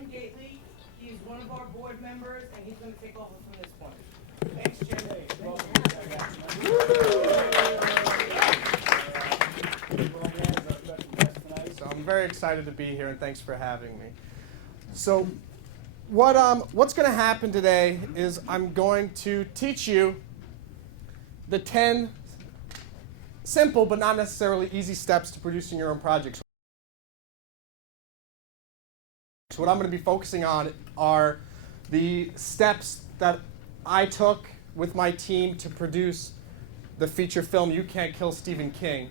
Jim Gately. He's one of our board members, and he's going to take over from this point. Thanks, Jim. So I'm very excited to be here, and thanks for having me. So what's going to happen today is I'm going to teach you the 10 simple but not necessarily easy steps to producing your own projects. So what I'm going to be focusing on are the steps that I took with my team to produce the feature film You Can't Kill Stephen King,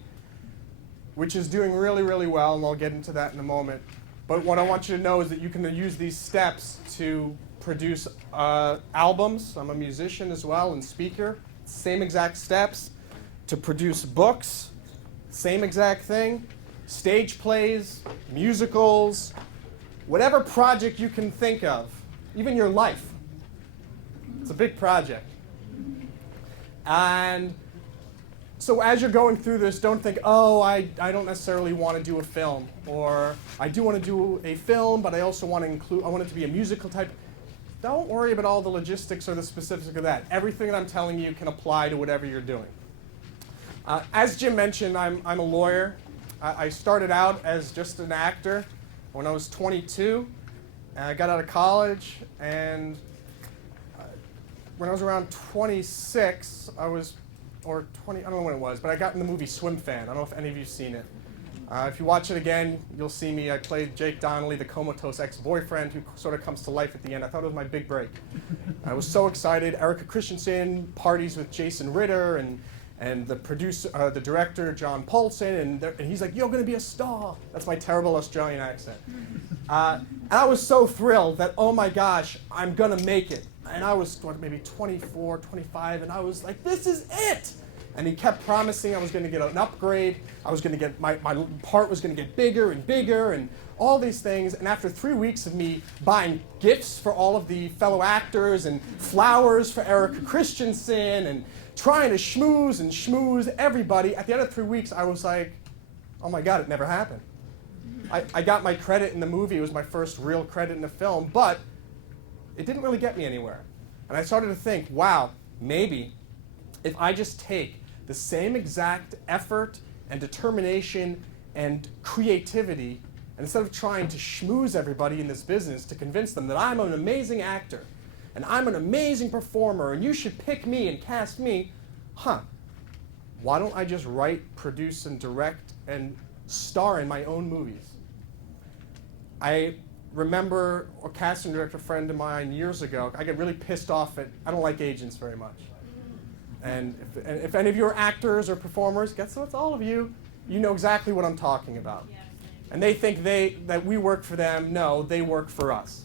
which is doing really, really well, and I'll get into that in a moment. But what I want you to know is that you can use these steps to produce albums. I'm a musician as well and speaker. Same exact steps. To produce books, same exact thing. Stage plays, musicals, whatever project you can think of, even your life. It's a big project. And so as you're going through this, don't think, oh, I don't necessarily want to do a film, or I do want to do a film, but I also want to include, I want it to be a musical type. Don't worry about all the logistics or the specifics of that. Everything that I'm telling you can apply to whatever you're doing. As Jim mentioned, I'm a lawyer. I started out as just an actor when I was 22. I got out of college, and when I was around 26, or 20, I don't know when it was, but I got in the movie Swim Fan. I don't know if any of you have seen it. If you watch it again, you'll see me. I played Jake Donnelly, the comatose ex-boyfriend who sort of comes to life at the end. I thought it was my big break. I was so excited. Erica Christensen parties with Jason Ritter, and the producer, the director, John Paulson, and he's like, "You're going to be a star." That's my terrible Australian accent. And I was so thrilled that, oh my gosh, I'm going to make it. And I was maybe 24, 25, and I was like, this is it! And he kept promising I was going to get an upgrade. I was going to get, my part was going to get bigger and bigger, and all these things. And after 3 weeks of me buying gifts for all of the fellow actors, and flowers for Erica Christensen, and trying to schmooze everybody, at the end of 3 weeks, I was like, oh my God, it never happened. I got my credit in the movie. It was my first real credit in a film, but it didn't really get me anywhere. And I started to think, wow, maybe if I just take the same exact effort and determination and creativity, and instead of trying to schmooze everybody in this business to convince them that I'm an amazing actor, and I'm an amazing performer, and you should pick me and cast me, why don't I just write, produce, and direct, and star in my own movies? I remember a casting director friend of mine years ago. I get really pissed off at, I don't like agents very much. And if any of you are actors or performers, guess what, it's all of you, you know exactly what I'm talking about. And they think that we work for them. No, they work for us.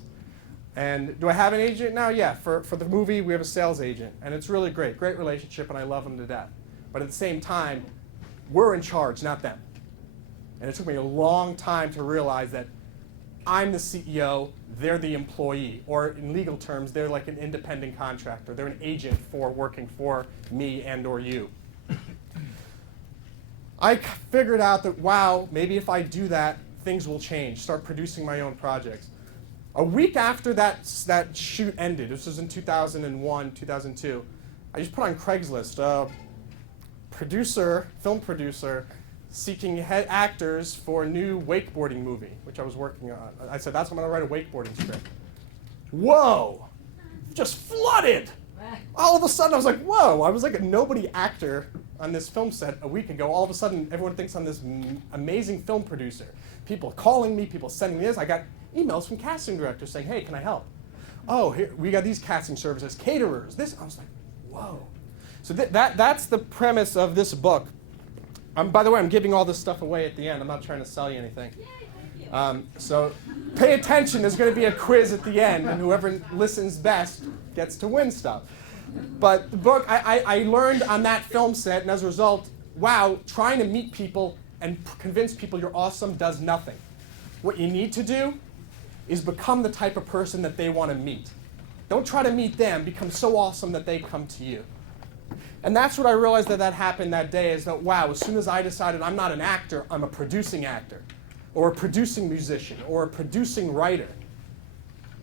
And do I have an agent now? Yeah, for the movie we have a sales agent, and it's really great relationship, and I love them to death. But at the same time, we're in charge, not them. And it took me a long time to realize that I'm the CEO, they're the employee, or in legal terms, they're like an independent contractor. They're an agent for working for me and or you. I figured out that, wow, maybe if I do that, things will change, start producing my own projects. A week after that shoot ended, this was in 2001, 2002, I just put on Craigslist, film producer, seeking head actors for a new wakeboarding movie, which I was working on. I said, that's when I'm going to write a wakeboarding script. Whoa! Just flooded! All of a sudden, I was like, whoa! I was like a nobody actor on this film set a week ago. All of a sudden, everyone thinks I'm this amazing film producer. People calling me, people sending me this. I got emails from casting directors saying, hey, can I help? Oh, here, we got these casting services, caterers, this. I was like, whoa. So that's the premise of this book. By the way, I'm giving all this stuff away at the end. I'm not trying to sell you anything. So pay attention. There's going to be a quiz at the end, and whoever listens best gets to win stuff. But the book, I learned on that film set, and as a result, wow, trying to meet people and convince people you're awesome does nothing. What you need to do is become the type of person that they want to meet. Don't try to meet them. Become so awesome that they come to you. And that's what I realized that happened that day, is that, wow, as soon as I decided I'm not an actor, I'm a producing actor, or a producing musician, or a producing writer,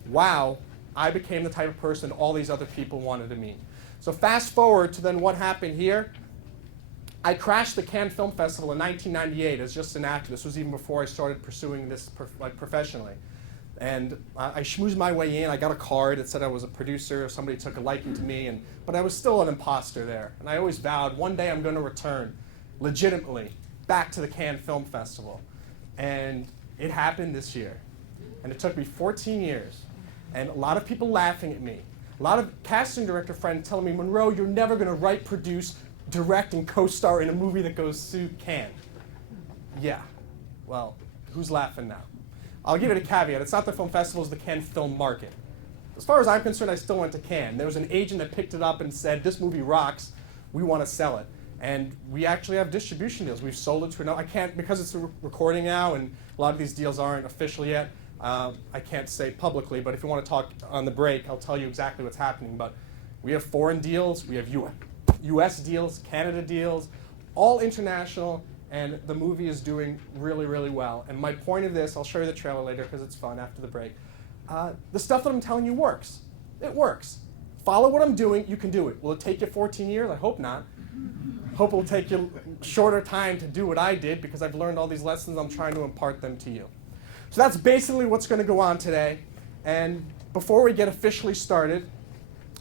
wow, I became the type of person all these other people wanted to meet. So fast forward to then what happened here. I crashed the Cannes Film Festival in 1998 as just an actor. This was even before I started pursuing this professionally. And I schmoozed my way in. I got a card that said I was a producer. Somebody took a liking to me, but I was still an imposter there. And I always vowed one day I'm going to return legitimately back to the Cannes Film Festival. And it happened this year. And it took me 14 years. And a lot of people laughing at me. A lot of casting director friends telling me, Monroe, you're never going to write, produce, direct, and co-star in a movie that goes to Cannes. Yeah. Well, who's laughing now? I'll give it a caveat. It's not the film festival, it's the Cannes film market. As far as I'm concerned, I still went to Cannes. There was an agent that picked it up and said, this movie rocks, we want to sell it. And we actually have distribution deals. We've sold it to another. I can't, because it's a recording now, and a lot of these deals aren't official yet, I can't say publicly, but if you want to talk on the break, I'll tell you exactly what's happening. But we have foreign deals, we have US deals, Canada deals, all international, and the movie is doing really, really well. And my point of this, I'll show you the trailer later because it's fun after the break. The stuff that I'm telling you works. It works. Follow what I'm doing, you can do it. Will it take you 14 years? I hope not. Hope it'll take you shorter time to do what I did because I've learned all these lessons, I'm trying to impart them to you. So that's basically what's going to go on today. And before we get officially started,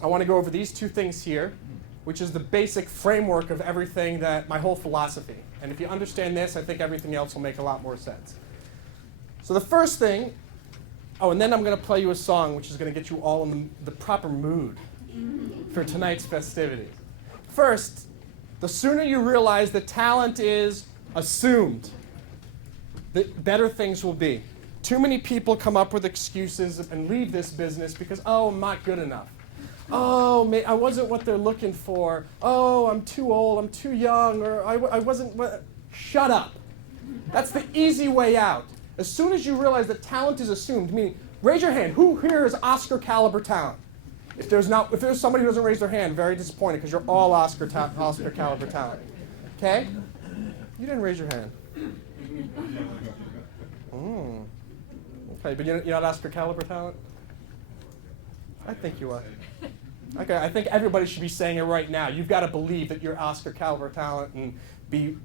I want to go over these two things here, which is the basic framework of everything that my whole philosophy. And if you understand this, I think everything else will make a lot more sense. So the first thing, oh, and then I'm going to play you a song which is going to get you all in the proper mood for tonight's festivities. First, the sooner you realize that talent is assumed, the better things will be. Too many people come up with excuses and leave this business because, oh, I'm not good enough. Oh, I wasn't what they're looking for. Oh, I'm too old, I'm too young, or I wasn't. Shut up. That's the easy way out. As soon as you realize that talent is assumed, meaning, raise your hand. Who here is Oscar caliber talent? If there's somebody who doesn't raise their hand, very disappointed because you're all Oscar caliber talent. Okay? You didn't raise your hand. Okay, but you're not Oscar caliber talent? I think you are. Okay, I think everybody should be saying it right now. You've got to believe that you're Oscar caliber talent and be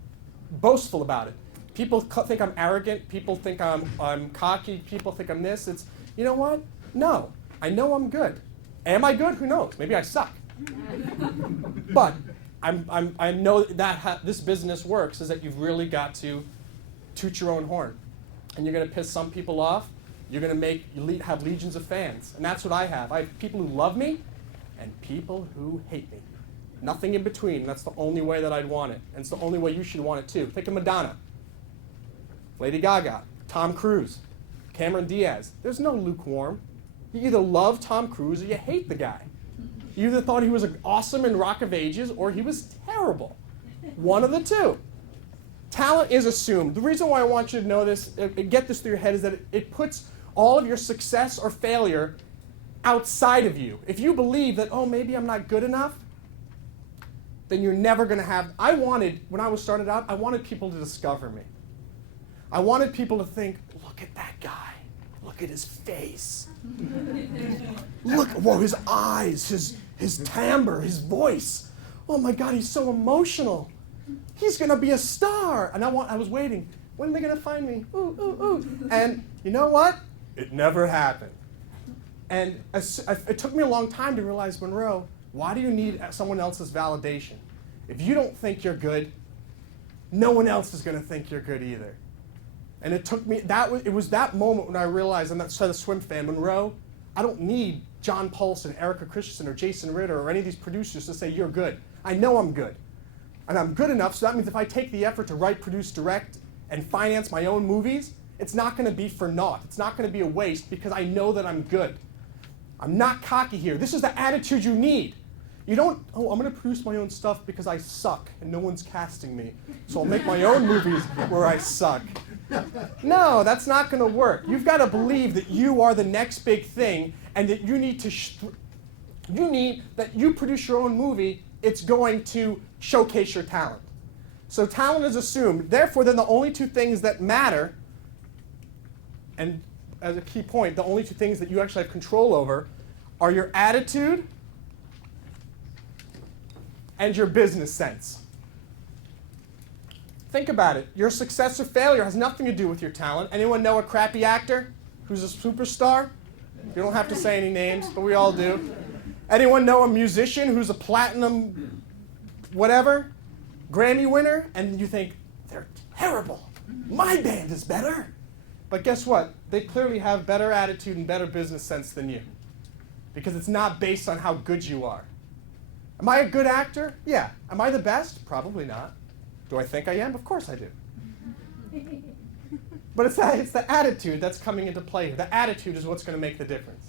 boastful about it. People think I'm arrogant. People think I'm cocky. People think I'm this. It's, you know what? No, I know I'm good. Am I good? Who knows? Maybe I suck. But I know that this business works is that you've really got to toot your own horn. And you're going to piss some people off. You're going to have legions of fans. And that's what I have. I have people who love me and people who hate me. Nothing in between. That's the only way that I'd want it. And it's the only way you should want it too. Think of Madonna, Lady Gaga, Tom Cruise, Cameron Diaz. There's no lukewarm. You either love Tom Cruise or you hate the guy. You either thought he was awesome in Rock of Ages or he was terrible. One of the two. Talent is assumed. The reason why I want you to know this, get this through your head, is that it puts all of your success or failure outside of you. If you believe that, oh, maybe I'm not good enough, then you're never going to have. When I was started out, I wanted people to discover me. I wanted people to think, look at that guy. Look at his face. Look, whoa, his eyes, his timbre, his voice. Oh my God, he's so emotional. He's going to be a star. And I was waiting. When are they going to find me? Ooh, ooh, ooh. And you know what? It never happened. And it took me a long time to realize, Monroe, why do you need someone else's validation? If you don't think you're good, no one else is going to think you're good either. And it took me, it was that moment when I realized, I'm not a swim fan, Monroe, I don't need John Paulson, Erica Christensen, or Jason Ritter, or any of these producers to say you're good. I know I'm good. And I'm good enough, so that means if I take the effort to write, produce, direct, and finance my own movies, it's not going to be for naught. It's not going to be a waste because I know that I'm good. I'm not cocky here. This is the attitude you need. You don't, oh, I'm going to produce my own stuff because I suck and no one's casting me, so I'll make my own movies where I suck. No, that's not going to work. You've got to believe that you are the next big thing and that you need that you produce your own movie, it's going to showcase your talent. So talent is assumed. Therefore, then the only two things that matter, and as a key point, the only two things that you actually have control over are your attitude and your business sense. Think about it. Your success or failure has nothing to do with your talent. Anyone know a crappy actor who's a superstar? You don't have to say any names, but we all do. Anyone know a musician who's a platinum whatever, Grammy winner, and you think, they're terrible. My band is better. But guess what? They clearly have better attitude and better business sense than you. Because it's not based on how good you are. Am I a good actor? Yeah. Am I the best? Probably not. Do I think I am? Of course I do. But it's the attitude that's coming into play here. The attitude is what's going to make the difference.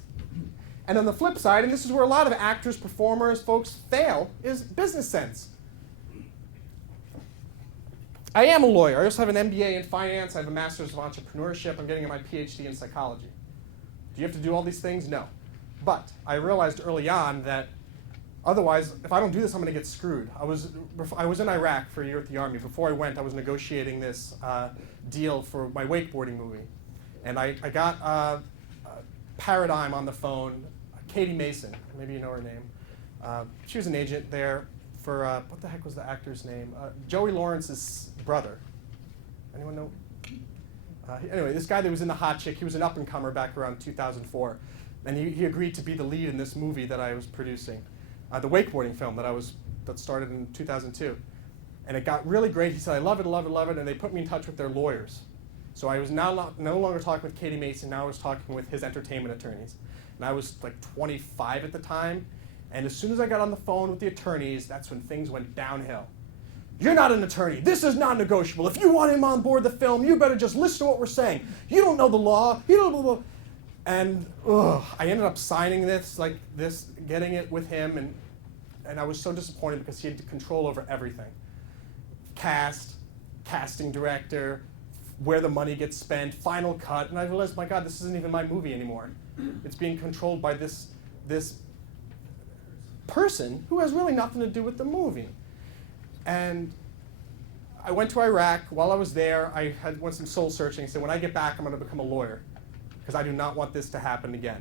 And on the flip side, and this is where a lot of actors, performers, folks fail, is business sense. I am a lawyer. I also have an MBA in finance. I have a master's of entrepreneurship. I'm getting my PhD in psychology. Do you have to do all these things? No. But I realized early on that otherwise, if I don't do this, I'm going to get screwed. I was in Iraq for a year at the Army. Before I went, I was negotiating this deal for my wakeboarding movie. And I got Paradigm on the phone, Katie Mason. Maybe you know her name. She was an agent there for, what the heck was the actor's name? Joey Lawrence's brother. Anyone know? Anyway, this guy that was in The Hot Chick, he was an up-and-comer back around 2004. And he agreed to be the lead in this movie that I was producing. The wakeboarding film that started in 2002. And it got really great. He said, I love it, love it, love it. And they put me in touch with their lawyers. So I was no longer talking with Katie Mason. Now I was talking with his entertainment attorneys. And I was like 25 at the time. And as soon as I got on the phone with the attorneys, that's when things went downhill. You're not an attorney. This is non-negotiable. If you want him on board the film, you better just listen to what we're saying. You don't know the law. You don't know the law. And I ended up signing this, getting it with him, and I was so disappointed because he had control over everything. Casting director, where the money gets spent, final cut, and I realized, my God, this isn't even my movie anymore. It's being controlled by this person who has really nothing to do with the movie. And I went to Iraq. While I was there, I went some soul searching. So when I get back, I'm going to become a lawyer because I do not want this to happen again.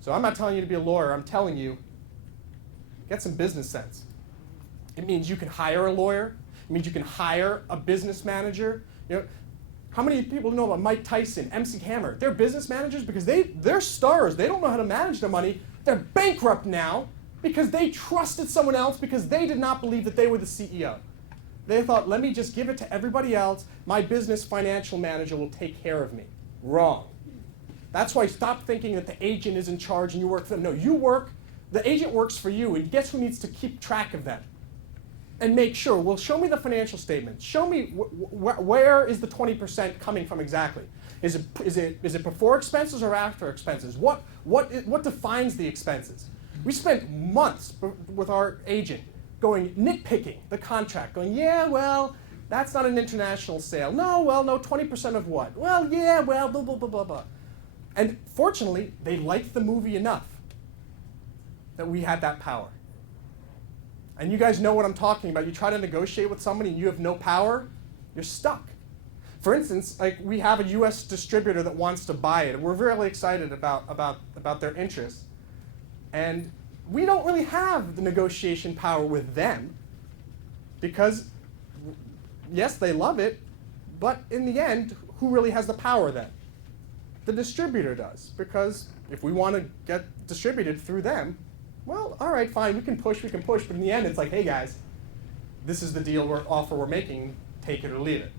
So I'm not telling you to be a lawyer. I'm telling you, get some business sense. It means you can hire a lawyer. It means you can hire a business manager. You know, how many people know about Mike Tyson, MC Hammer? They're business managers because they're stars. They don't know how to manage their money. They're bankrupt now because they trusted someone else because they did not believe that they were the CEO. They thought, let me just give it to everybody else. My business financial manager will take care of me. Wrong. That's why stop thinking that the agent is in charge and you work for them. No, the agent works for you, and guess who needs to keep track of them? And make sure, well, show me the financial statements. Show me where is the 20% coming from exactly? Is it before expenses or after expenses? What defines the expenses? We spent months with our agent nitpicking the contract, going, yeah, well, that's not an international sale. No, well, no, 20% of what? Well, yeah, well, blah, blah, blah, blah, blah. And fortunately, they liked the movie enough that we had that power. And you guys know what I'm talking about. You try to negotiate with somebody and you have no power, you're stuck. For instance, we have a US distributor that wants to buy it. We're really excited about their interests. And we don't really have the negotiation power with them because, yes, they love it, but in the end, who really has the power then? The distributor does, because if we want to get distributed through them, well, all right, fine, we can push, but in the end, it's like, hey guys, this is the offer we're making, take it or leave it.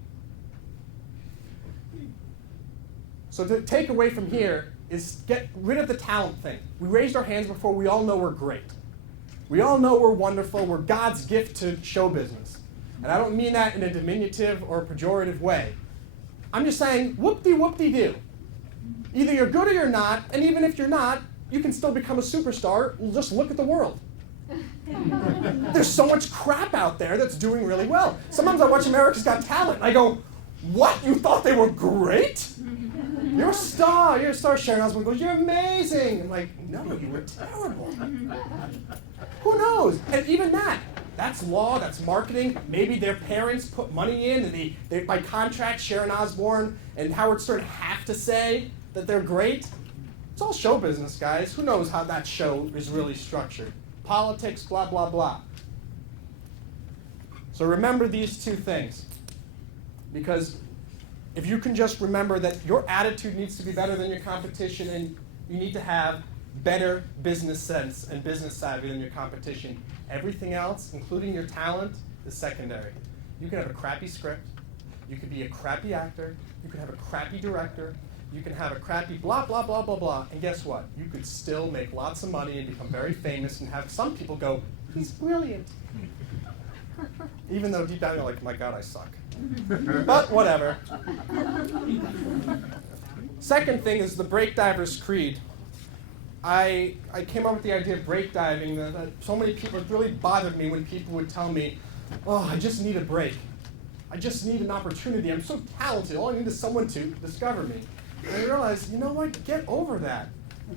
So the takeaway from here is get rid of the talent thing. We raised our hands before. We all know we're great. We all know we're wonderful. We're God's gift to show business. And I don't mean that in a diminutive or pejorative way. I'm just saying, whoop-de-whoop-de-doo. Either you're good or you're not, and even if you're not, you can still become a superstar. Just look at the world. There's so much crap out there that's doing really well. Sometimes I watch America's Got Talent, and I go, what? You thought they were great? You're a star. You're a star. Sharon Osbourne goes, you're amazing. I'm like, no, you were terrible. Who knows? And even that's law, that's marketing. Maybe their parents put money in, and they by contract, Sharon Osbourne and Howard Stern have to say that they're great. It's all show business, guys. Who knows how that show is really structured? Politics, blah, blah, blah. So remember these two things. Because if you can just remember that your attitude needs to be better than your competition, and you need to have better business sense and business savvy than your competition, everything else, including your talent, is secondary. You can have a crappy script. You could be a crappy actor. You could have a crappy director. You can have a crappy blah, blah, blah, blah, blah. And guess what? You could still make lots of money and become very famous and have some people go, he's brilliant. Even though deep down you're like, my God, I suck. But whatever. Second thing is the brake diver's creed. I came up with the idea of brake diving. That so many people, it really bothered me when people would tell me, oh, I just need a break. I just need an opportunity. I'm so talented. All I need is someone to discover me. And I realized, you know what? Get over that.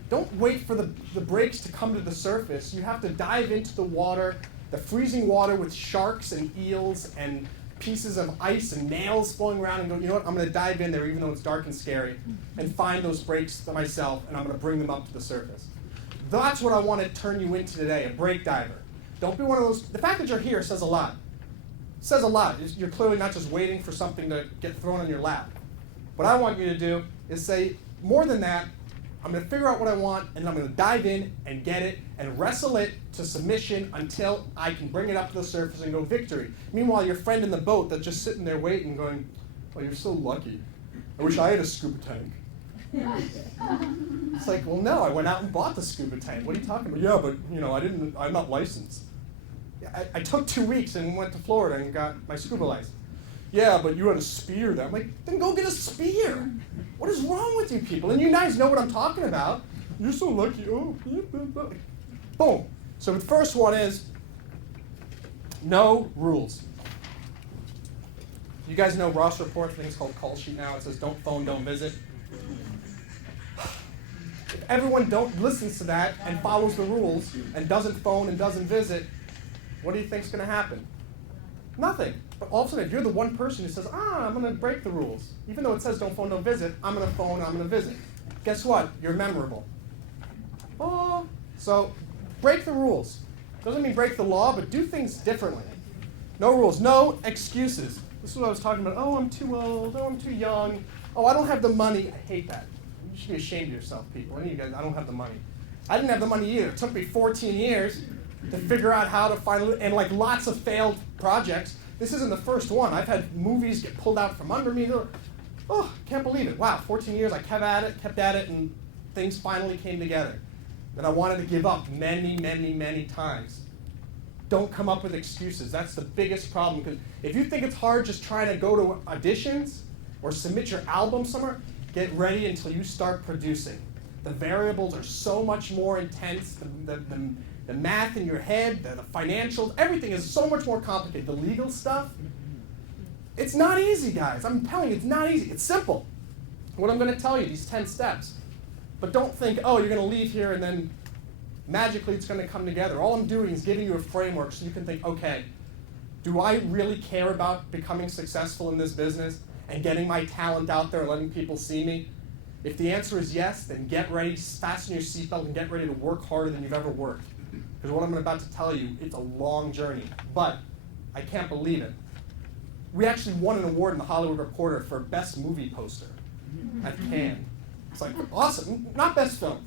Don't wait for the breaks to come to the surface. You have to dive into the water, the freezing water with sharks and eels and pieces of ice and nails flowing around, and go, you know what? I'm going to dive in there even though it's dark and scary and find those breaks myself, and I'm going to bring them up to the surface. That's what I want to turn you into today, a brake diver. Don't be one of those. The fact that you're here says a lot. It says a lot. You're clearly not just waiting for something to get thrown on your lap. What I want you to do is say, more than that, I'm going to figure out what I want, and I'm going to dive in and get it and wrestle it to submission until I can bring it up to the surface and go victory. Meanwhile, your friend in the boat that's just sitting there waiting going, oh, you're so lucky. I wish I had a scuba tank. It's like, well, no, I went out and bought the scuba tank. What are you talking about? Yeah, but, you know, I'm not licensed. I took 2 weeks and went to Florida and got my scuba license. Yeah, but you had a spear then. I'm like, then go get a spear. What is wrong with you people? And you guys know what I'm talking about. You're so lucky. Oh, boom. So the first one is no rules. You guys know Ross Report, I think it's called Call Sheet now. It says don't phone, don't visit. If everyone listens to that and follows the rules and doesn't phone and doesn't visit, what do you think's going to happen? Nothing. But all of a sudden, if you're the one person who says, I'm going to break the rules, even though it says don't phone, don't visit, I'm going to phone, I'm going to visit. Guess what? You're memorable. Oh, so break the rules. Doesn't mean break the law, but do things differently. No rules, no excuses. This is what I was talking about. Oh, I'm too old. Oh, I'm too young. Oh, I don't have the money. I hate that. You should be ashamed of yourself, people. Any of you guys, I don't have the money. I didn't have the money either. It took me 14 years to figure out how to find it, and like lots of failed projects. This isn't the first one. I've had movies get pulled out from under me. Oh, can't believe it. Wow, 14 years, I kept at it, and things finally came together. Then I wanted to give up many, many, many times. Don't come up with excuses. That's the biggest problem. Because if you think it's hard just trying to go to auditions or submit your album somewhere, get ready until you start producing. The variables are so much more intense. The math in your head, the financials, everything is so much more complicated. The legal stuff, it's not easy, guys. I'm telling you, it's not easy. It's simple. What I'm going to tell you, these 10 steps. But don't think, oh, you're going to leave here and then magically it's going to come together. All I'm doing is giving you a framework so you can think, okay, do I really care about becoming successful in this business and getting my talent out there and letting people see me? If the answer is yes, then get ready, fasten your seatbelt, and get ready to work harder than you've ever worked. Because what I'm about to tell you, it's a long journey. But I can't believe it. We actually won an award in the Hollywood Reporter for Best Movie Poster at Cannes. It's like, awesome, not Best Film.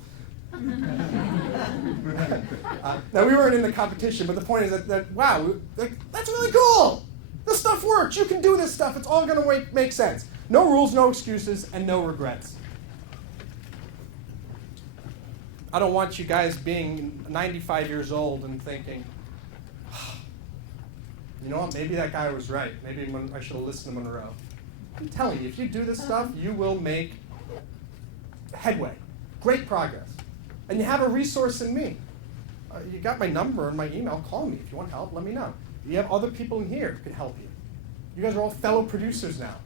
Now, we weren't in the competition, but the point is that wow, that's really cool. This stuff works. You can do this stuff. It's all going to make sense. No rules, no excuses, and no regrets. I don't want you guys being 95 years old and thinking, you know what, maybe that guy was right. Maybe I should have listened to Monroe. I'm telling you, if you do this stuff, you will make headway, great progress. And you have a resource in me. You got my number and my email. Call me. If you want help, let me know. You have other people in here who can help you. You guys are all fellow producers now.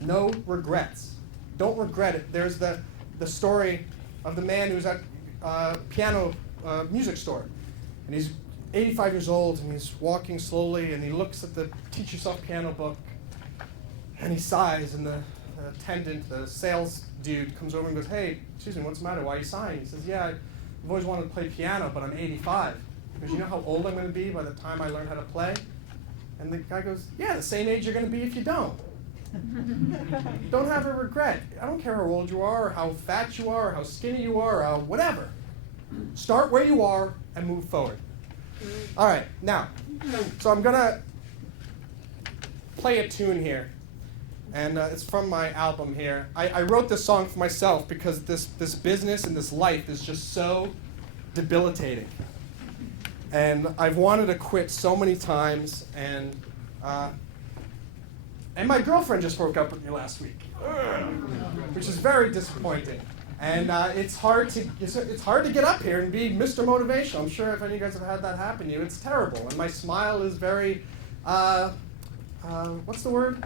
No regrets. Don't regret it. There's the story of the man who's at a piano music store. And he's 85 years old, and he's walking slowly, and he looks at the Teach Yourself piano book, and he sighs, and the attendant, the sales dude, comes over and goes, "Hey, excuse me, what's the matter? Why are you sighing?" He says, "Yeah, I've always wanted to play piano, but I'm 85. Because you know how old I'm going to be by the time I learn how to play?" And the guy goes, "Yeah, the same age you're going to be if you don't. Don't have a regret. I don't care how old you are, or how fat you are, or how skinny you are, or whatever. Start where you are and move forward." All right, now, so I'm going to play a tune here. And it's from my album here. I wrote this song for myself because this business and this life is just so debilitating. And I've wanted to quit so many times, and my girlfriend just broke up with me last week, which is very disappointing. And it's hard to get up here and be Mr. Motivation. I'm sure if any of you guys have had that happen to you, it's terrible. And my smile is very, what's the word?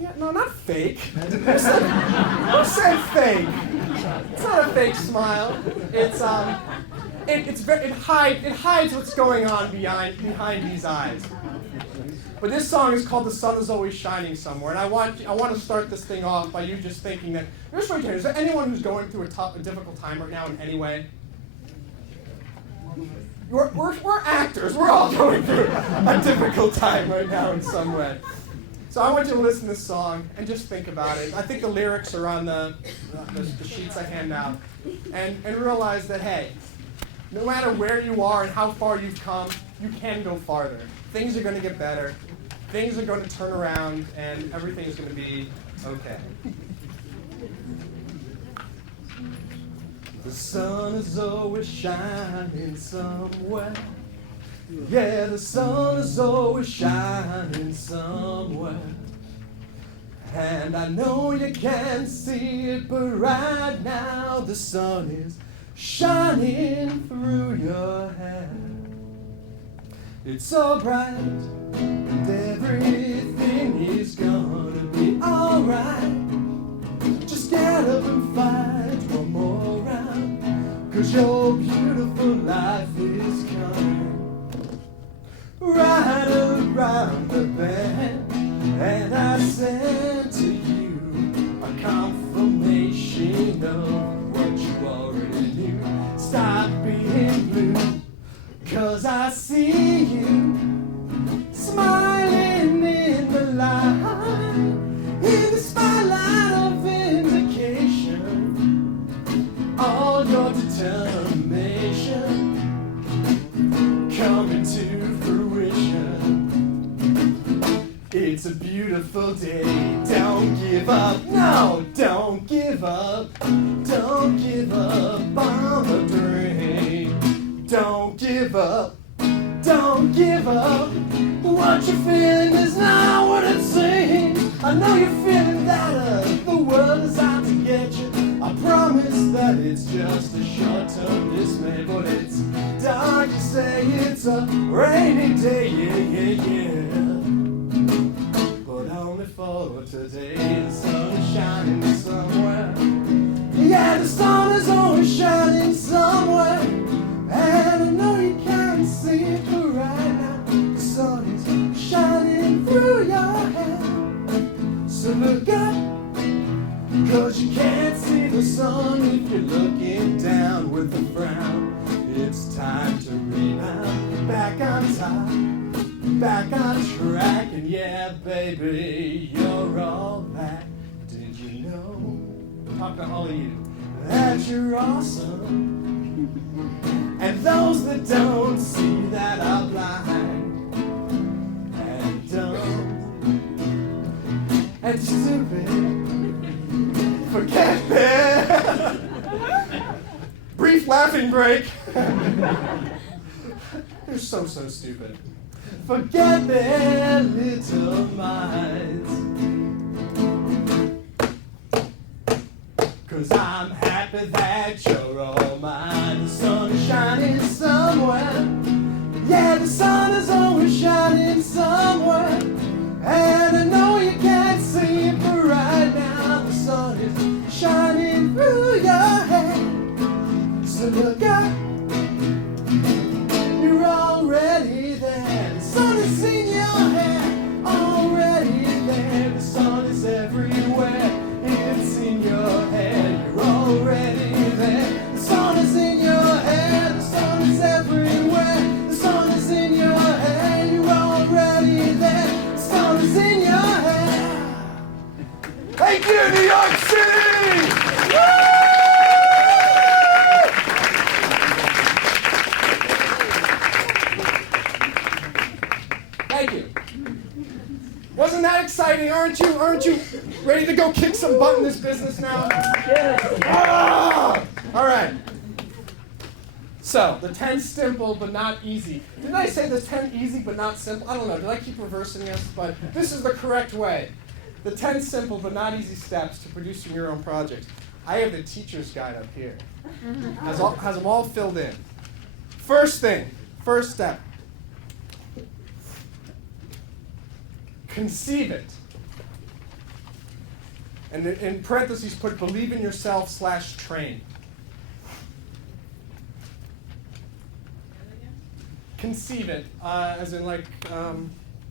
Yeah, no, not fake. Who said fake? It's not a fake smile. It's it hides what's going on behind these eyes. But this song is called "The Sun Is Always Shining Somewhere," and I want to start this thing off by you just thinking that. Here's what is there anyone who's going through a difficult time right now in any way? We're actors. We're all going through a difficult time right now in some way. So I want you to listen to this song and just think about it. I think the lyrics are on the sheets I hand out. And realize that, hey, no matter where you are and how far you've come, you can go farther. Things are going to get better. Things are going to turn around, and everything is going to be okay. The sun is always shining somewhere. Yeah, the sun is always shining somewhere. And I know you can't see it, but right now the sun is shining through your hair. It's so bright, and everything is gonna be alright. Just get up and fight one more round, 'cause your beautiful life is coming right around the bend. And I sent to you a confirmation of what you already knew. Stop being blue, 'cause I see you smiling in the light, in the spotlight of vindication. All your determination coming to fruition. It's a beautiful day. Don't give up. No, don't give up. Don't give up on the dream. Don't give up. Don't give up. What you're feeling is not what it seems. I know you're feeling that the world is out to get you. I promise that it's just a short-term dismay, but it's dark, you say it's a rainy day, yeah. But only for today, the sun is shining somewhere. Yeah, the sun is always shining somewhere. And I know you can't see it, but right now, the sun is shining through your head. So look up, 'cause you can't see the sun if you're looking down with a frown. It's time to rebound, back on top, back on track. And yeah, baby, you're all that. Did you know, talk to all of you, that you're awesome? And those that don't see that are blind and dumb and stupid. Forget it. Brief laughing break. They're so stupid. Forget their little minds. 'Cause I'm happy that you're all mine. The sun is shining somewhere. Yeah, the sun is always shining somewhere. And I know you can't see it, but right now the sun is shining through your head. So look up, you're already there. The sun is in your hair, already there. The sun go kick some butt in this business now? Ah! All right. So, the 10 simple but not easy. Didn't I say the 10 easy but not simple? I don't know. Did I keep reversing this? But this is the correct way. The 10 simple but not easy steps to producing your own project. I have the teacher's guide up here. Has them all filled in. First step. Conceive it. And in parentheses, put believe in yourself / train. Conceive it, as in like. No,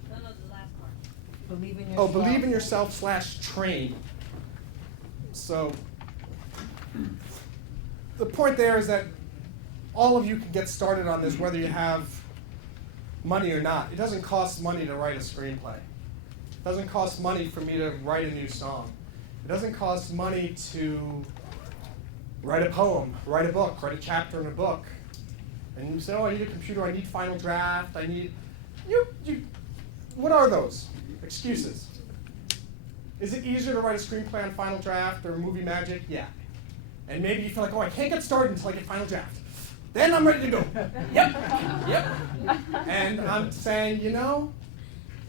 the last part. Believe in yourself. Believe in yourself / train. So, the point there is that all of you can get started on this whether you have money or not. It doesn't cost money to write a screenplay. It doesn't cost money for me to write a new song. It doesn't cost money to write a poem, write a book, write a chapter in a book. And you say, oh, I need a computer, I need Final Draft, I need... What are those excuses? Is it easier to write a screenplay on Final Draft or Movie Magic? Yeah. And maybe you feel like, oh, I can't get started until I get Final Draft. Then I'm ready to go. Yep. And I'm saying,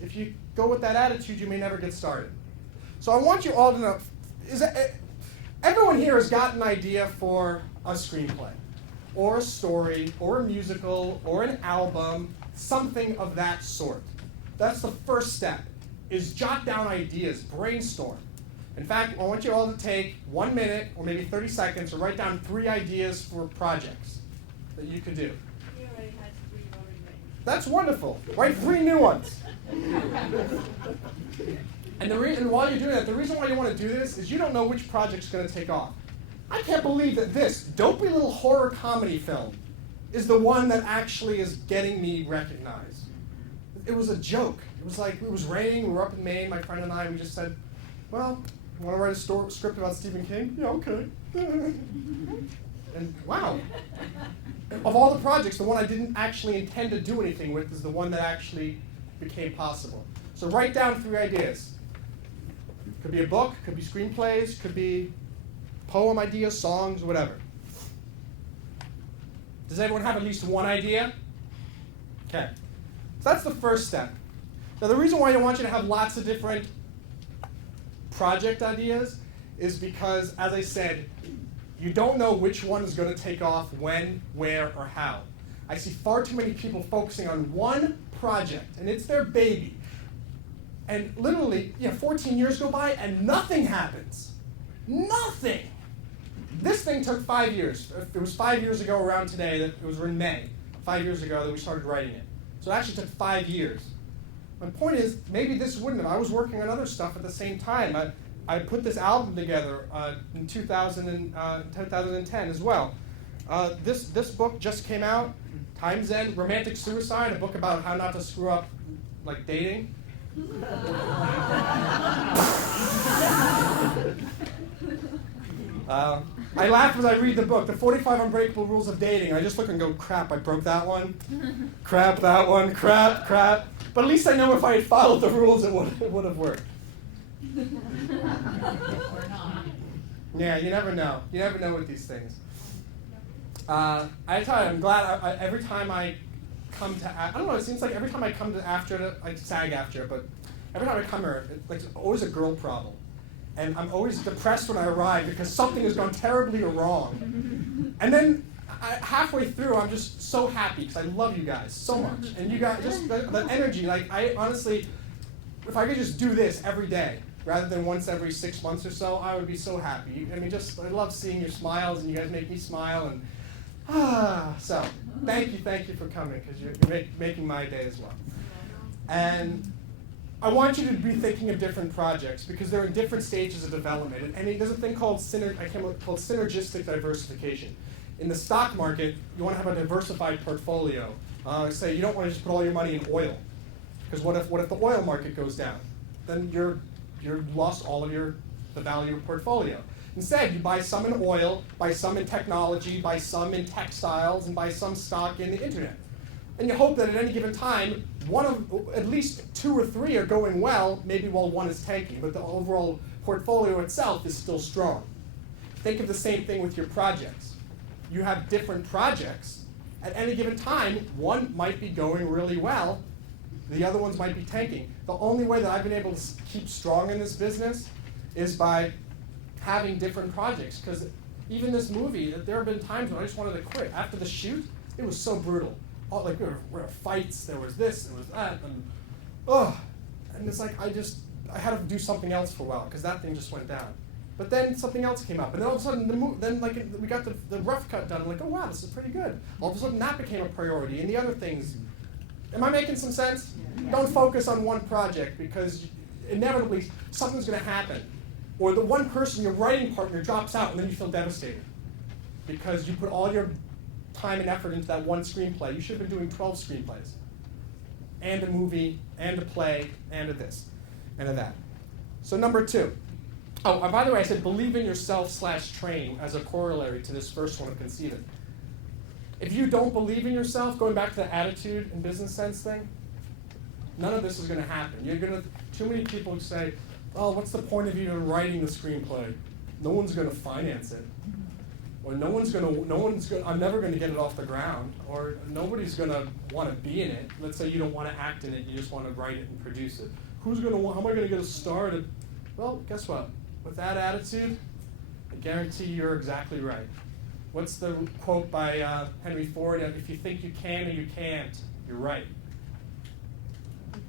if you go with that attitude, you may never get started. So I want you all to know, everyone here has got an idea for a screenplay, or a story, or a musical, or an album, something of that sort. That's the first step, is jot down ideas, brainstorm. In fact, I want you all to take 1 minute, or maybe 30 seconds, to write down 3 ideas for projects that you could do. He already has 3 already written. That's wonderful. Write 3 new ones. And while you're doing that, the reason why you want to do this is you don't know which project's going to take off. I can't believe that this dopey little horror comedy film is the one that actually is getting me recognized. It was a joke. It was like, it was raining, we were up in Maine, my friend and I, we just said, well, you want to write a script about Stephen King? Yeah, okay. And wow. Of all the projects, the one I didn't actually intend to do anything with is the one that actually became possible. So write down 3 ideas. Could be a book, could be screenplays, could be poem ideas, songs, whatever. Does everyone have at least 1 idea? Okay. So that's the first step. Now the reason why I want you to have lots of different project ideas is because, as I said, you don't know which one is going to take off when, where, or how. I see far too many people focusing on one project, and it's their baby. And literally, 14 years go by and nothing happens. Nothing. This thing took 5 years. It was 5 years ago around today, that it was in May, 5 years ago that we started writing it. So it actually took 5 years. My point is, maybe this wouldn't have. I was working on other stuff at the same time. I put this album together in 2010 as well. This book just came out, Time's End, Romantic Suicide, a book about how not to screw up, like dating. I laugh as I read the book, The 45 Unbreakable Rules of Dating. I just look and go, crap, I broke that one. Crap, that one, crap. But at least I know if I had followed the rules, it would have worked. Or not. Yeah, you never know. You never know with these things. I tell you, I'm glad every time I come to, I don't know, it seems like every time I come to AFTRA, like SAG-AFTRA, but every time I come here, it's always a girl problem. And I'm always depressed when I arrive because something has gone terribly wrong. And then halfway through, I'm just so happy because I love you guys so much. And you guys, just the energy, like I honestly, if I could just do this every day, rather than once every 6 months or so, I would be so happy. I mean, I love seeing your smiles, and you guys make me smile. And so thank you for coming, because you're making my day as well. And I want you to be thinking of different projects because they're in different stages of development. And there's a thing called synergistic diversification. In the stock market, you want to have a diversified portfolio. Say you don't want to just put all your money in oil, because what if the oil market goes down? Then you're lost all of the value of your portfolio. Instead, you buy some in oil, buy some in technology, buy some in textiles, and buy some stock in the internet. And you hope that at any given time, at least 2 or 3 are going well, maybe while one is tanking, but the overall portfolio itself is still strong. Think of the same thing with your projects. You have different projects. At any given time, one might be going really well, the other ones might be tanking. The only way that I've been able to keep strong in this business is by having different projects. Because even this movie, there have been times when I just wanted to quit. After the shoot, it was so brutal. All, like there were fights, there was this, there was that, and it's like I had to do something else for a while because that thing just went down. But then something else came up, and then all of a sudden we got the rough cut done. I'm like, oh wow, this is pretty good. All of a sudden that became a priority, and the other things. Am I making some sense? Yeah. Don't focus on one project because inevitably something's going to happen. Or the one person, your writing partner, drops out and then you feel devastated because you put all your time and effort into that one screenplay. You should have been doing 12 screenplays and a movie and a play and a this and a that. So number 2. Oh, and by the way, I said believe in yourself / train as a corollary to this first one of conceive it. If you don't believe in yourself, going back to the attitude and business sense thing, none of this is going to happen. Too many people say, oh, what's the point of even writing the screenplay? No one's going to finance it. Or I'm never going to get it off the ground. Or nobody's going to want to be in it. Let's say you don't want to act in it, you just want to write it and produce it. How am I going to get a star? Well, guess what? With that attitude, I guarantee you're exactly right. What's the quote by Henry Ford? If you think you can or you can't, you're right.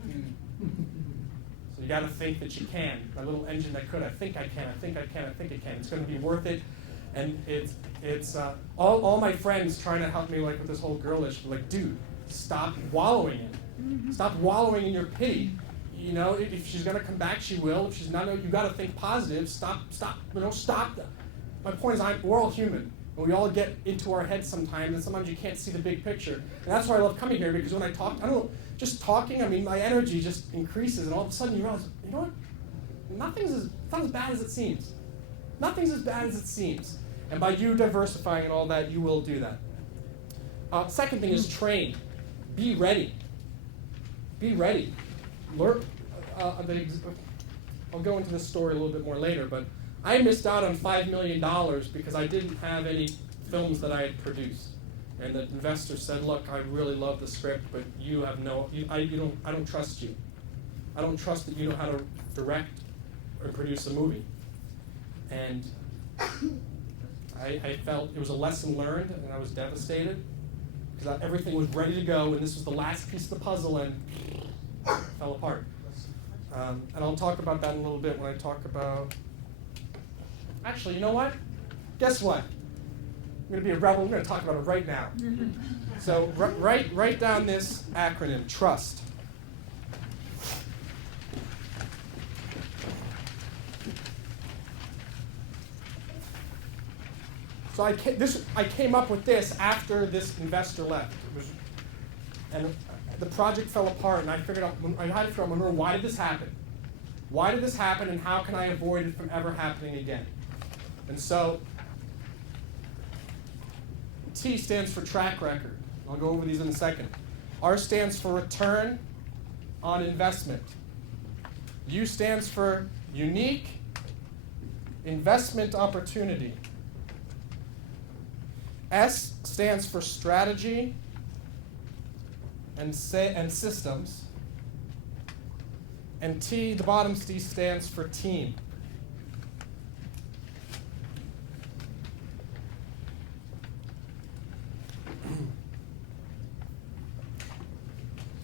So you got to think that you can. My little engine that could. I think I can. I think I can. I think I can. It's going to be worth it. And it's all my friends trying to help me like with this whole girl issue. Like, dude, stop wallowing in it. Stop wallowing in your pity. You know, if she's going to come back, she will. If she's not, you got to think positive. Stop. Stop. My point is, we're all human. And we all get into our heads sometimes, and sometimes you can't see the big picture. And that's why I love coming here, because when I talk, just talking, my energy just increases, and all of a sudden you realize, you know what? It's not as bad as it seems. Nothing's as bad as it seems. And by you diversifying and all that, you will do that. Second thing is train. Be ready. Be ready. Learn. I'll go into this story a little bit more later, but I missed out on $5 million because I didn't have any films that I had produced. And the investor said, look, I really love the script, but you have I don't trust you. I don't trust that you know how to direct or produce a movie. And I felt it was a lesson learned, and I was devastated because everything was ready to go, and this was the last piece of the puzzle, and it fell apart. And I'll talk about that in a little bit when I talk about... Actually, you know what? Guess what? I'm going to be a rebel. I'm going to talk about it right now. So write down this acronym, TRUST. So I came up with this after this investor left. And the project fell apart, and I had to figure out, Monroe, why did this happen? Why did this happen, and how can I avoid it from ever happening again? And so, T stands for track record. I'll go over these in a second. R stands for return on investment. U stands for unique investment opportunity. S stands for strategy and systems. And T, the bottom T, stands for team.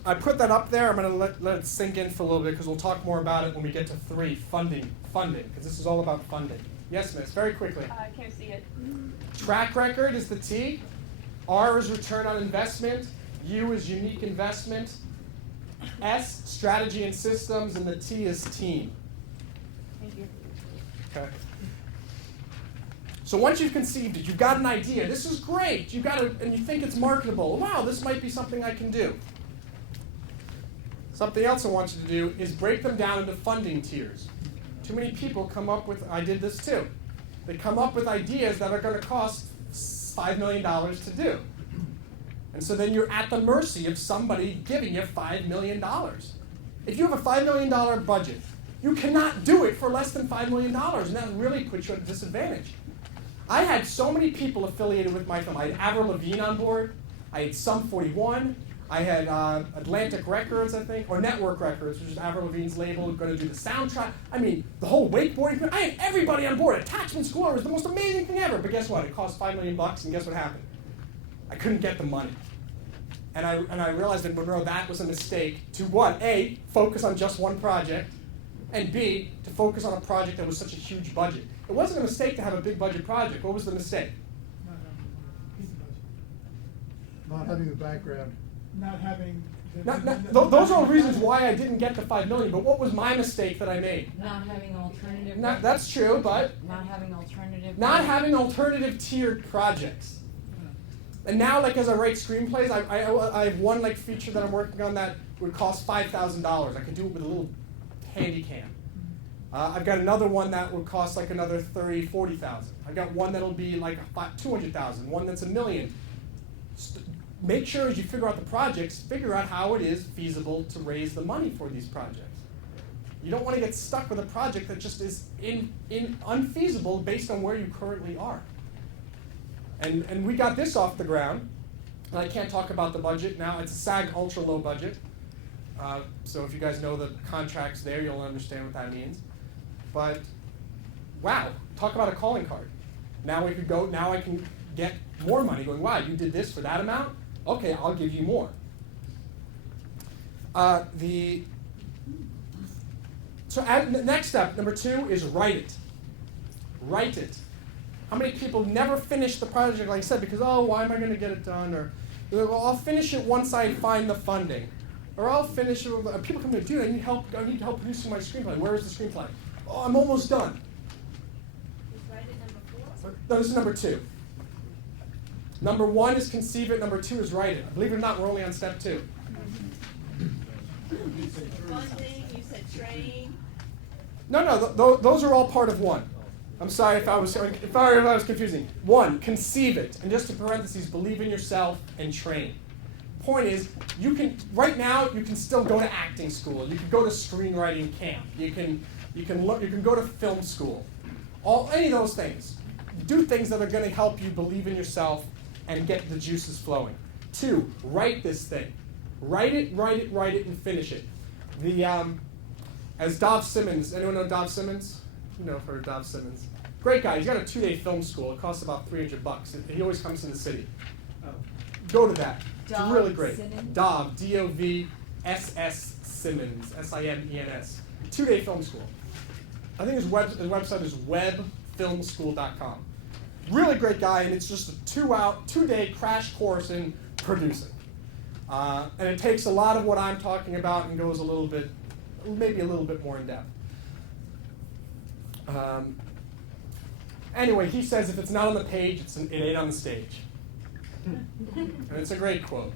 I put that up there. I'm going to let it sink in for a little bit because we'll talk more about it when we get to 3, funding, because this is all about funding. Yes, miss, very quickly. I can't see it. Track record is the T. R is return on investment. U is unique investment. S, strategy and systems, and the T is team. Thank you. Okay. So once you've conceived it, you've got an idea. This is great. You've got it, and you think it's marketable. Wow, this might be something I can do. Something else I want you to do is break them down into funding tiers. Too many people come up with, I did this too, they come up with ideas that are going to cost $5 million to do. And so then you're at the mercy of somebody giving you $5 million. If you have a $5 million budget, You cannot do it for less than $5 million, and that really puts you at a disadvantage. I had so many people affiliated with my film. I had Avril Lavigne on board. I had Sum 41. I had Atlantic Records, I think, or Network Records, which is Avril Lavigne's label, going to do the soundtrack. I mean, the whole wakeboarding thing. I had everybody on board. Attachment Score was the most amazing thing ever. But guess what? It cost $5 million, and guess what happened? I couldn't get the money. And I realized at Monroe that was a mistake to, what, A, focus on just one project, and B, to focus on a project that was such a huge budget. It wasn't a mistake to have a big budget project. What was the mistake? Not having the background. Not having. Those are all reasons why I didn't get the $5 million, but what was my mistake that I made? Not having alternative. That's true, but Not having alternative. not having alternative tiered projects. And now, like, as I write screenplays, I have one like feature that I'm working on that would cost $5,000. I could do it with a little handy cam. I've got another one that would cost like another $30,000, $40,000. I've got one that'll be like $200,000. One that's $1 million. Make sure as you figure out the projects, figure out how it is feasible to raise the money for these projects. You don't want to get stuck with a project that just is unfeasible based on where you currently are. And we got this off the ground. And I can't talk about the budget now. It's a SAG ultra low budget. So if you guys know the contracts there, you'll understand what that means. But wow, talk about a calling card. Now I can get more money going, wow, you did this for that amount? Okay, I'll give you more. The next step, number 2, is write it. Write it. How many people never finish the project, like I said, because, oh, why am I going to get it done? Or, well, I'll finish it once I find the funding. Or I'll finish it, people come to me, dude, I need help producing my screenplay. Where is the screenplay? Oh, I'm almost done. Is write it number 4? No, this is number 2. Number 1 is conceive it, number 2 is write it. Believe it or not, we're only on step 2. Funding, you said train. No, those are all part of 1. I'm sorry if I was confusing. 1, conceive it, and just in parentheses, believe in yourself and train. Point is, right now you can still go to acting school. You can go to screenwriting camp. You can go to film school. Any of those things. Do things that are going to help you believe in yourself and get the juices flowing. 2, write this thing. Write it, and finish it. As Dov Simmons, anyone know Dov Simmons? You know, heard of Dov Simmons. Great guy. He's got a 2-day film school. It costs about $300. He always comes in the city. Go to that. It's really great. Dov, D-O-V-S-S Simmons, S-I-M-E-N-S. 2-day film school. I think his website is webfilmschool.com. Really great guy, and it's just a 2-day crash course in producing. And it takes a lot of what I'm talking about and goes maybe a little bit more in depth. Anyway, he says if it's not on the page, it ain't on the stage. And it's a great quote.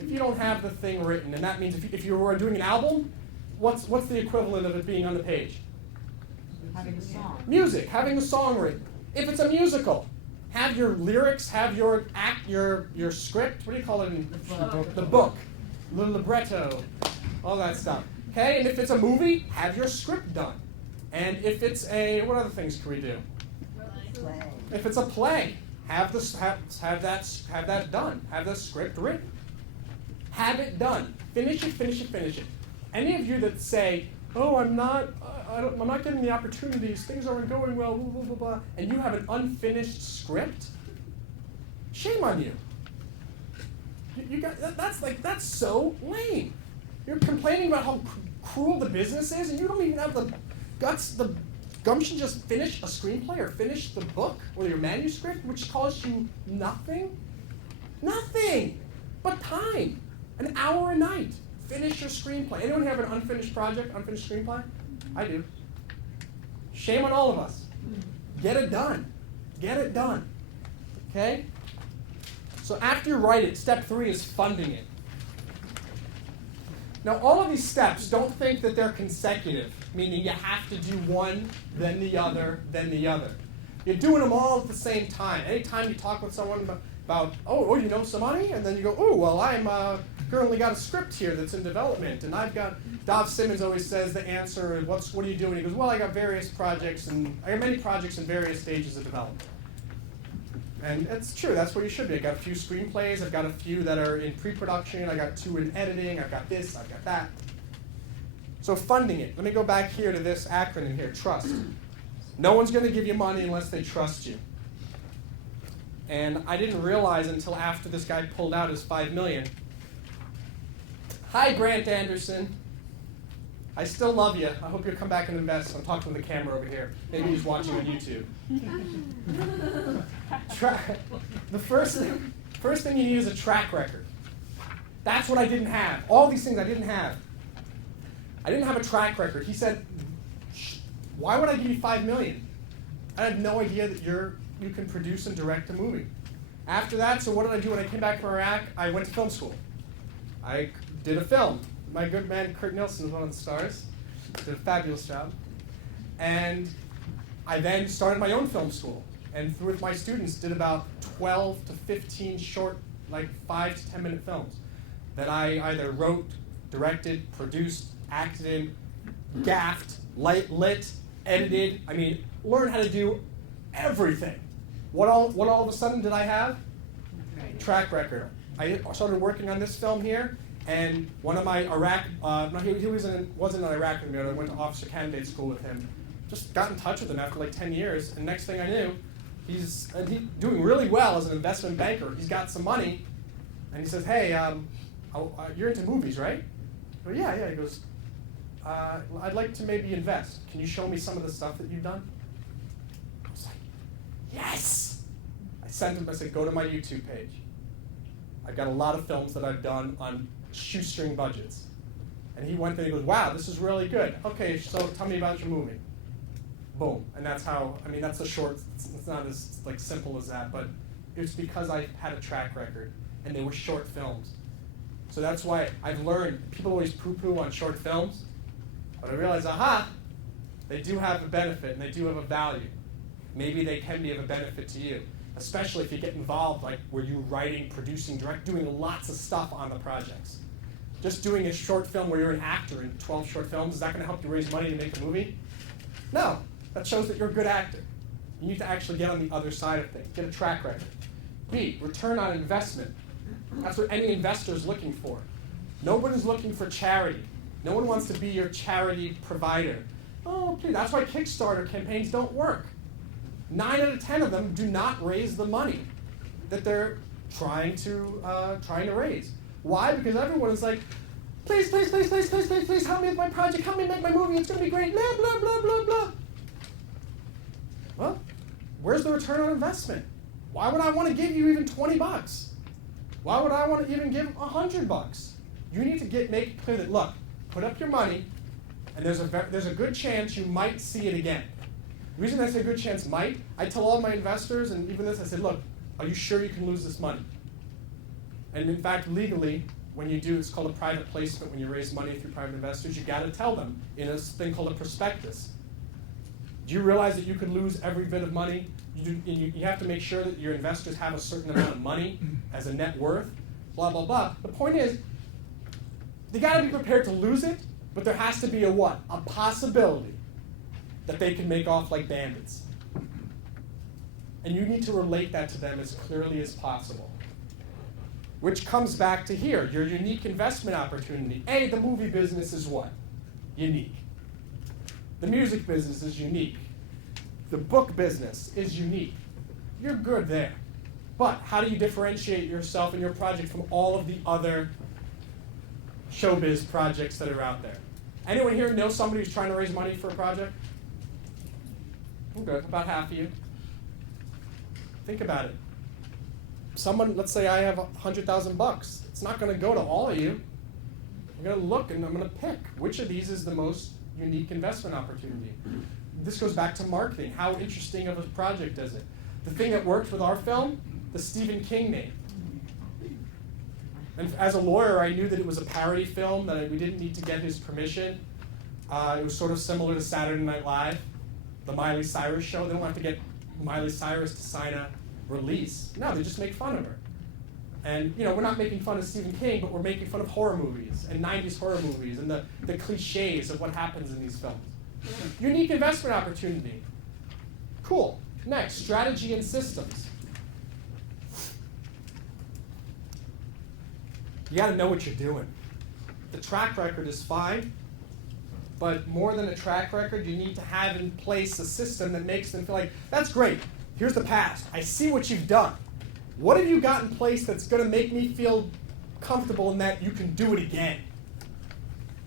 If you don't have the thing written, and that means if you were doing an album, what's the equivalent of it being on the page? Having a song. Music, having the song written. If it's a musical, have your lyrics, have your script, what do you call it? The book, the libretto, all that stuff. Okay, and if it's a movie, have your script done. And if it's what other things can we do? Play. If it's a play, have that done. Have the script written. Have it done. Finish it. Any of you that say, oh, I'm not getting the opportunities, things aren't going well, blah, blah, blah, blah, and you have an unfinished script, shame on you. That's so lame. You're complaining about how cruel the business is, and you don't even have the gumption just finish a screenplay or finish the book or your manuscript, which costs you nothing but time, an hour a night. Finish your screenplay. Anyone have an unfinished project, unfinished screenplay? I do. Shame on all of us. Get it done. Okay? So after you write it, step 3 is funding it. Now, all of these steps, don't think that they're consecutive, meaning you have to do one, then the other, then the other. You're doing them all at the same time. Anytime you talk with someone about, oh, you know somebody? And then you go, oh, well, currently got a script here that's in development, and I've got, Dov Simmons always says the answer, what are you doing? He goes, well, I got various projects, and I got many projects in various stages of development. And it's true, that's what you should be. I got a few screenplays, I've got a few that are in pre-production, I got 2 in editing, I've got this, I've got that. So funding it, let me go back here to this acronym here, trust. No one's gonna give you money unless they trust you. And I didn't realize until after this guy pulled out his $5 million. Hi, Grant Anderson. I still love you. I hope you'll come back and invest. I'm talking to the camera over here. Maybe he's watching on YouTube. The first thing you need is a track record. That's what I didn't have. All these things I didn't have. I didn't have a track record. He said, why would I give you $5 million? I had no idea that you can produce and direct a movie. After that, so what did I do when I came back from Iraq? I went to film school. I did a film. My good man Kurt Nielsen was one of the stars. Did a fabulous job. And I then started my own film school. And with my students, did about 12 to 15 short, like 5 to 10 minute films that I either wrote, directed, produced, acted in, gaffed, lit, edited. I mean, learned how to do everything. What all of a sudden did I have? Track record. I started working on this film here, and one of my Iraq, he wasn't in Iraq with me, I went to officer candidate school with him. Just got in touch with him after like 10 years, and next thing I knew, he's doing really well as an investment banker. He's got some money, and he says, hey, you're into movies, right? I go, yeah. He goes, I'd like to maybe invest. Can you show me some of the stuff that you've done? I was like, yes! I sent him, I said, go to my YouTube page. I've got a lot of films that I've done on shoestring budgets. And he went there and he goes, wow, this is really good. Okay, so tell me about your movie. Boom. And that's how, I mean, that's a short, it's not as like simple as that, but it's because I had a track record and they were short films. So that's why I've learned, people always poo-poo on short films, but I realized, aha, they do have a benefit and they do have a value. Maybe they can be of a benefit to you, especially if you get involved, like where you're writing, producing, doing lots of stuff on the projects. Just doing a short film where you're an actor in 12 short films, is that going to help you raise money to make a movie? No, that shows that you're a good actor. You need to actually get on the other side of things, get a track record. B, return on investment. That's what any investor is looking for. Nobody's looking for charity. No one wants to be your charity provider. Oh, please, that's why Kickstarter campaigns don't work. 9 out of 10 of them do not raise the money that they're trying to raise. Why? Because everyone is like, please, please, please, please, please, please, please, help me with my project, help me make my movie, it's going to be great, blah, blah, blah, blah, blah. Well, where's the return on investment? Why would I want to give you even 20 bucks? Why would I want to even give 100 bucks? You need to make it clear that, look, put up your money, and there's a good chance you might see it again. The reason I say good chance might, I tell all my investors, and even this, I said, look, are you sure you can lose this money? And in fact, legally, when you do, it's called a private placement, when you raise money through private investors, you got to tell them in a thing called a prospectus. Do you realize that you could lose every bit of money? You have to make sure that your investors have a certain amount of money as a net worth, blah, blah, blah. The point is, they got to be prepared to lose it, but there has to be a what? A possibility that they can make off like bandits. And you need to relate that to them as clearly as possible. Which comes back to here, your unique investment opportunity. A, the movie business is what? Unique. The music business is unique. The book business is unique. You're good there. But how do you differentiate yourself and your project from all of the other showbiz projects that are out there? Anyone here know somebody who's trying to raise money for a project? Good, about half of you. Think about it. Someone, let's say I have $100,000. It's not going to go to all of you. I'm going to look and I'm going to pick which of these is the most unique investment opportunity. This goes back to marketing. How interesting of a project is it? The thing that worked with our film, the Stephen King name. And as a lawyer, I knew that it was a parody film, that we didn't need to get his permission. It was sort of similar to Saturday Night Live, the Miley Cyrus show. They don't have to get Miley Cyrus to sign a release. No, they just make fun of her. And we're not making fun of Stephen King, but we're making fun of horror movies and 90s horror movies and the cliches of what happens in these films. Unique investment opportunity. Cool. Next, strategy and systems. You got to know what you're doing. The track record is fine, but more than a track record, you need to have in place a system that makes them feel like, that's great. Here's the past. I see what you've done. What have you got in place that's going to make me feel comfortable in that you can do it again?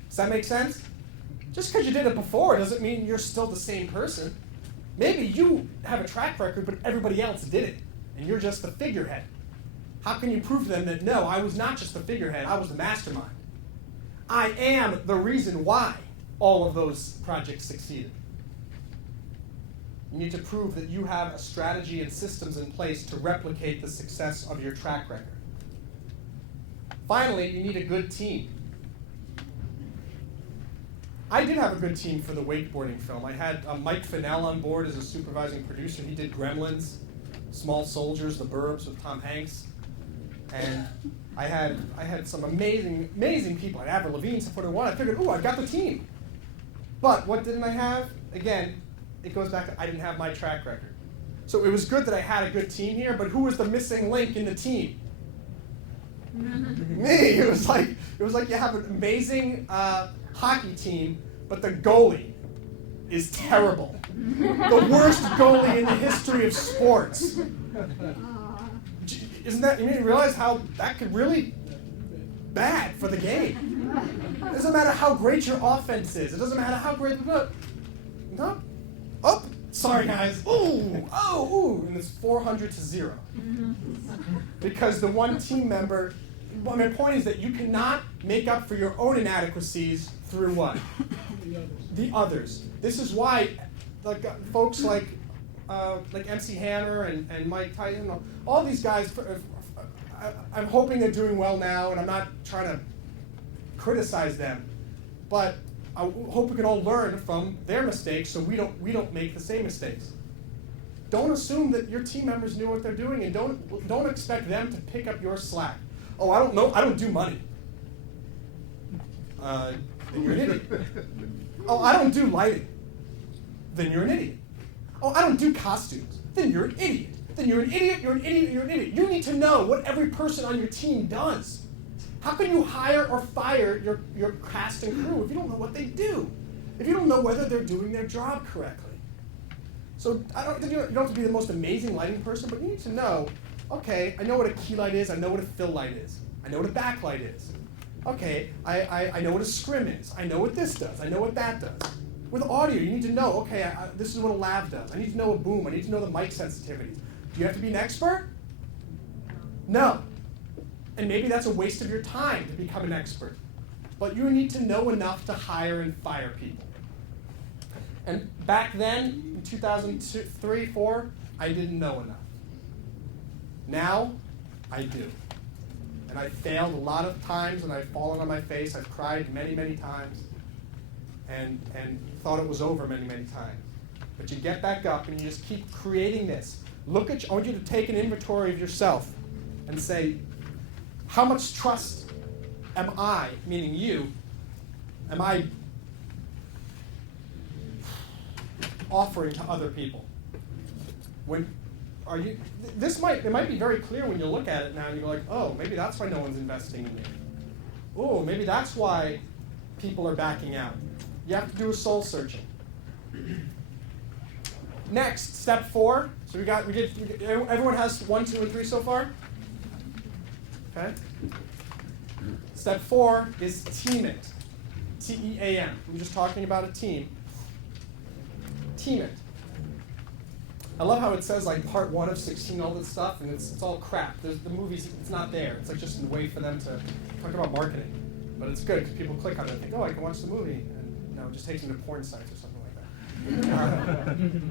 Does that make sense? Just because you did it before doesn't mean you're still the same person. Maybe you have a track record, but everybody else did it, and you're just the figurehead. How can you prove to them that, no, I was not just the figurehead, I was the mastermind? I am the reason why all of those projects succeeded. You need to prove that you have a strategy and systems in place to replicate the success of your track record. Finally, you need a good team. I did have a good team for the wakeboarding film. I had Mike Fennell on board as a supervising producer. He did Gremlins, Small Soldiers, The Burbs with Tom Hanks. And I had some amazing people. I had Avril Lavigne supporting one. I figured, ooh, I got the team. But what didn't I have? Again, it goes back to I didn't have my track record. So it was good that I had a good team here, but who was the missing link in the team? Me. It was like you have an amazing hockey team, but the goalie is terrible. The worst goalie in the history of sports. Isn't that, you realize how that could really bad for the game? It doesn't matter how great your offense is. It doesn't matter how great no. Oh, sorry guys. Ooh, and it's 400-0. Because the one team member, well, my point is that you cannot make up for your own inadequacies through what? The others. This is why folks like MC Hammer and Mike Tyson, all these guys, I'm hoping they're doing well now, and I'm not trying to criticize them, but I hope we can all learn from their mistakes so we don't make the same mistakes. Don't assume that your team members knew what they're doing, and don't expect them to pick up your slack. Oh, I don't know, I don't do money. Then you're an idiot. Oh, I don't do lighting. Then you're an idiot. Oh, I don't do costumes. Then you're an idiot. Then you're an idiot, you're an idiot, you're an idiot. You need to know what every person on your team does. How can you hire or fire your cast and crew if you don't know what they do? If you don't know whether they're doing their job correctly? So you don't have to be the most amazing lighting person, but you need to know, okay, I know what a key light is, I know what a fill light is, I know what a backlight is. Okay, I know what a scrim is, I know what this does, I know what that does. With audio, you need to know, okay, this is what a lav does. I need to know a boom, I need to know the mic sensitivities. Do you have to be an expert? No. And maybe that's a waste of your time to become an expert. But you need to know enough to hire and fire people. And back then, in 2003, 4, I didn't know enough. Now, I do. And I failed a lot of times, and I've fallen on my face. I've cried many, many times, and thought it was over many, many times. But you get back up, and you just keep creating this. I want you to take an inventory of yourself and say, how much trust am I, meaning you, am I offering to other people? It might be very clear when you look at it now and you go like, oh, maybe that's why no one's investing in me. Oh, maybe that's why people are backing out. You have to do a soul searching. Next, step 4. So everyone has 1, 2, and 3 so far? Okay. Step 4 is team it. T-E-A-M. We're just talking about a team. Team it. I love how it says like part 1 of 16, all this stuff, and it's all crap. The movies, it's not there. It's like just a way for them to talk about marketing. But it's good because people click on it and think, oh, I can watch the movie. And no, it just takes them to porn sites or something like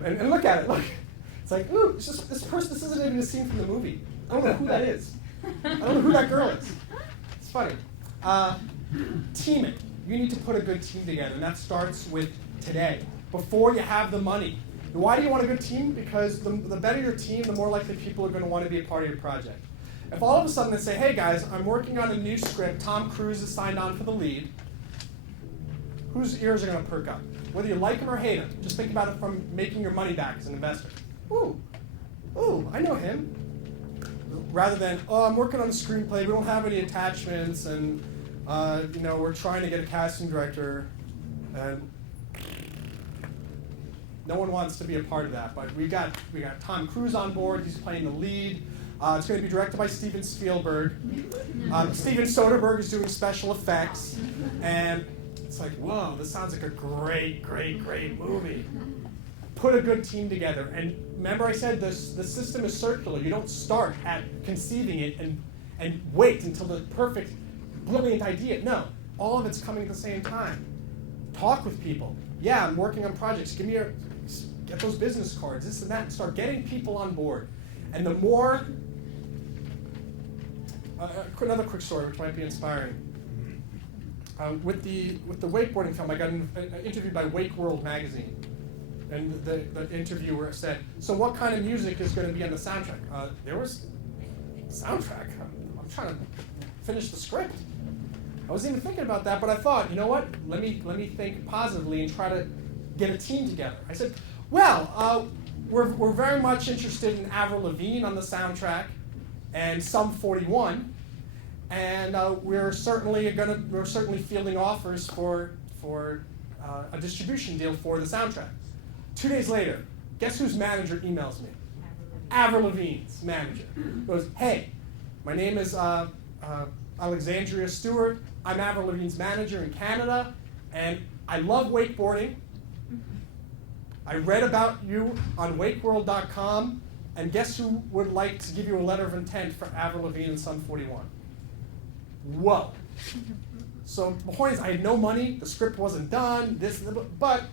that. And look at it, look. It's like, ooh, it's just this isn't even a scene from the movie. I don't know who that is. I don't know who that girl is. It's funny. Team it. You need to put a good team together, and that starts with today, before you have the money. Why do you want a good team? Because the better your team, the more likely people are going to want to be a part of your project. If all of a sudden they say, hey guys, I'm working on a new script, Tom Cruise is signed on for the lead, whose ears are going to perk up? Whether you like him or hate him, just think about it from making your money back as an investor. Ooh, I know him. Rather than, oh, I'm working on a screenplay, we don't have any attachments, and we're trying to get a casting director, and no one wants to be a part of that. But we got Tom Cruise on board. He's playing the lead. It's going to be directed by Steven Spielberg. Steven Soderbergh is doing special effects, and it's like, whoa, this sounds like a great, great, great movie. Put a good team together. And remember I said the system is circular. You don't start at conceiving it and wait until the perfect, brilliant idea. No, all of it's coming at the same time. Talk with people. Yeah, I'm working on projects. Get those business cards, this and that, and start getting people on board. And the more, another quick story which might be inspiring. With the wakeboarding film, I got interviewed by Wake World magazine. And the interviewer said, so what kind of music is going to be on the soundtrack? There was soundtrack. I'm trying to finish the script. I wasn't even thinking about that, but I thought, you know what? Let me think positively and try to get a team together. I said, well, we're very much interested in Avril Lavigne on the soundtrack and Sum 41, and we're certainly fielding offers for a distribution deal for the soundtrack. 2 days later, guess whose manager emails me? Avril Lavigne's manager. Goes, hey, my name is Alexandria Stewart. I'm Avril Lavigne's manager in Canada, and I love wakeboarding. I read about you on wakeworld.com, and guess who would like to give you a letter of intent for Avril Lavigne and Sum 41? Whoa. So the point is, I had no money, the script wasn't done, but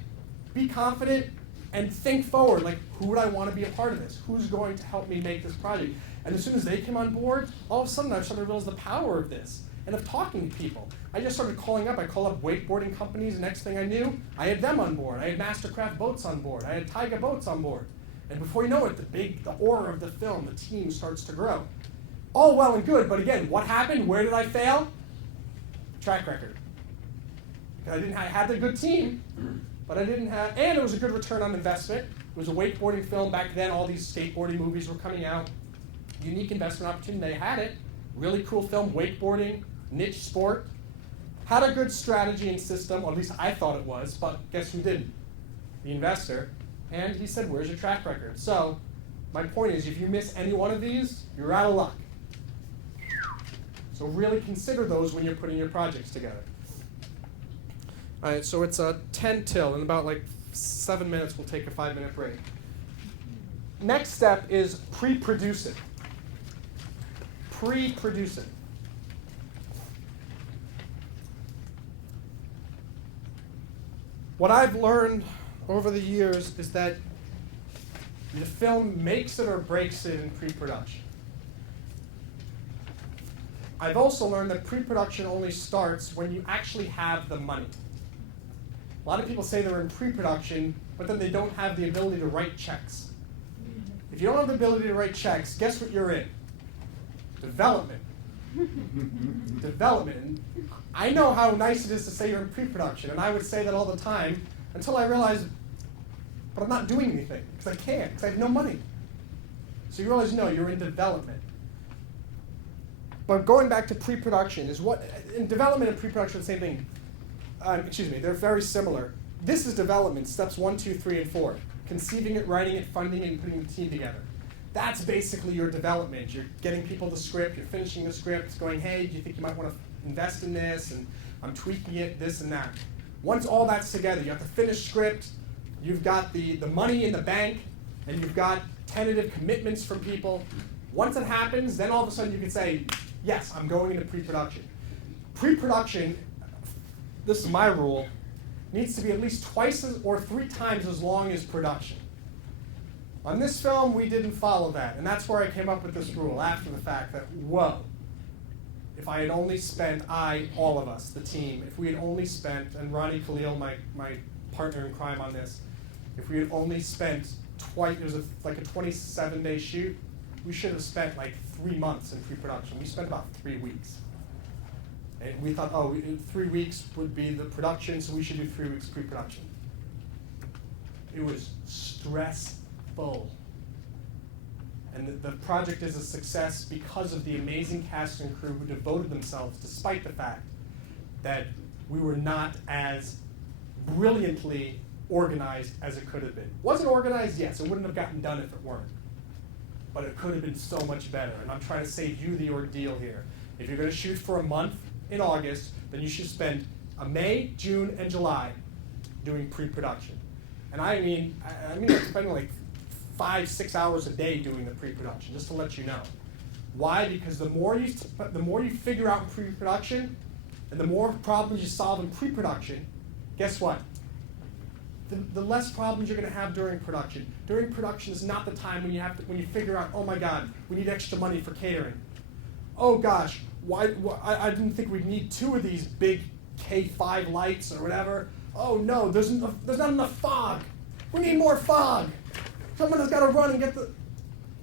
be confident and think forward, like, who would I want to be a part of this? Who's going to help me make this project? And as soon as they came on board, all of a sudden I started to realize the power of this and of talking to people. I just started calling up. I called up wakeboarding companies. The next thing I knew, I had them on board. I had Mastercraft Boats on board. I had Taiga Boats on board. And before you know it, the aura of the film, the team starts to grow. All well and good, but again, what happened? Where did I fail? Track record. I had a good team, but I didn't have, and it was a good return on investment. It was a wakeboarding film. Back then, all these skateboarding movies were coming out. Unique investment opportunity. They had it. Really cool film, wakeboarding, niche sport. Had a good strategy and system, or at least I thought it was, but guess who didn't? The investor. And he said, where's your track record? So my point is, if you miss any one of these, you're out of luck. So really consider those when you're putting your projects together. All right, so it's 10 till. In about 7 minutes, we'll take a 5-minute break. Next step is pre-produce it. Pre-produce it. What I've learned over the years is that the film makes it or breaks it in pre-production. I've also learned that pre-production only starts when you actually have the money. A lot of people say they're in pre-production, but then they don't have the ability to write checks. If you don't have the ability to write checks, guess what you're in? Development. Development. And I know how nice it is to say you're in pre-production, and I would say that all the time until I realized, but I'm not doing anything because I can't, because I have no money. So you realize, no, you're in development. But going back to pre-production is what, in development and pre-production are the same thing. They're very similar. This is development, steps 1, 2, 3, and 4. Conceiving it, writing it, funding it, and putting the team together. That's basically your development. You're getting people the script, you're finishing the script, going, hey, do you think you might want to invest in this? And I'm tweaking it, this and that. Once all that's together, you have the finished script, you've got the money in the bank, and you've got tentative commitments from people. Once it happens, then all of a sudden you can say, yes, I'm going into pre-production. Pre-production, this is my rule, needs to be at least twice or 3 times as long as production. On this film, we didn't follow that, and that's where I came up with this rule after the fact that, whoa, if I had only spent, all of us, the team, if we had only spent, and Ronnie Khalil, my partner in crime on this, if we had only spent twice, it was like a 27-day shoot, we should have spent like 3 months in pre-production. We spent about 3 weeks. And we thought, 3 weeks would be the production, so we should do 3 weeks pre-production. It was stressful. And the project is a success because of the amazing cast and crew who devoted themselves, despite the fact that we were not as brilliantly organized as it could have been. Wasn't organized? Yes, it wouldn't have gotten done if it weren't. But it could have been so much better. And I'm trying to save you the ordeal here. If you're going to shoot for a month in August, then you should spend May, June, and July doing pre-production. And I mean spending like 5-6 hours a day doing the pre-production, just to let you know. Why? Because the more you figure out in pre-production, and the more problems you solve in pre-production, guess what? The less problems you're going to have during production. During production is not the time when you figure out, oh my God, we need extra money for catering. Oh gosh, why I didn't think we'd need 2 of these big K5 lights or whatever. Oh no, there's not enough fog. We need more fog. Someone has got to run and get the...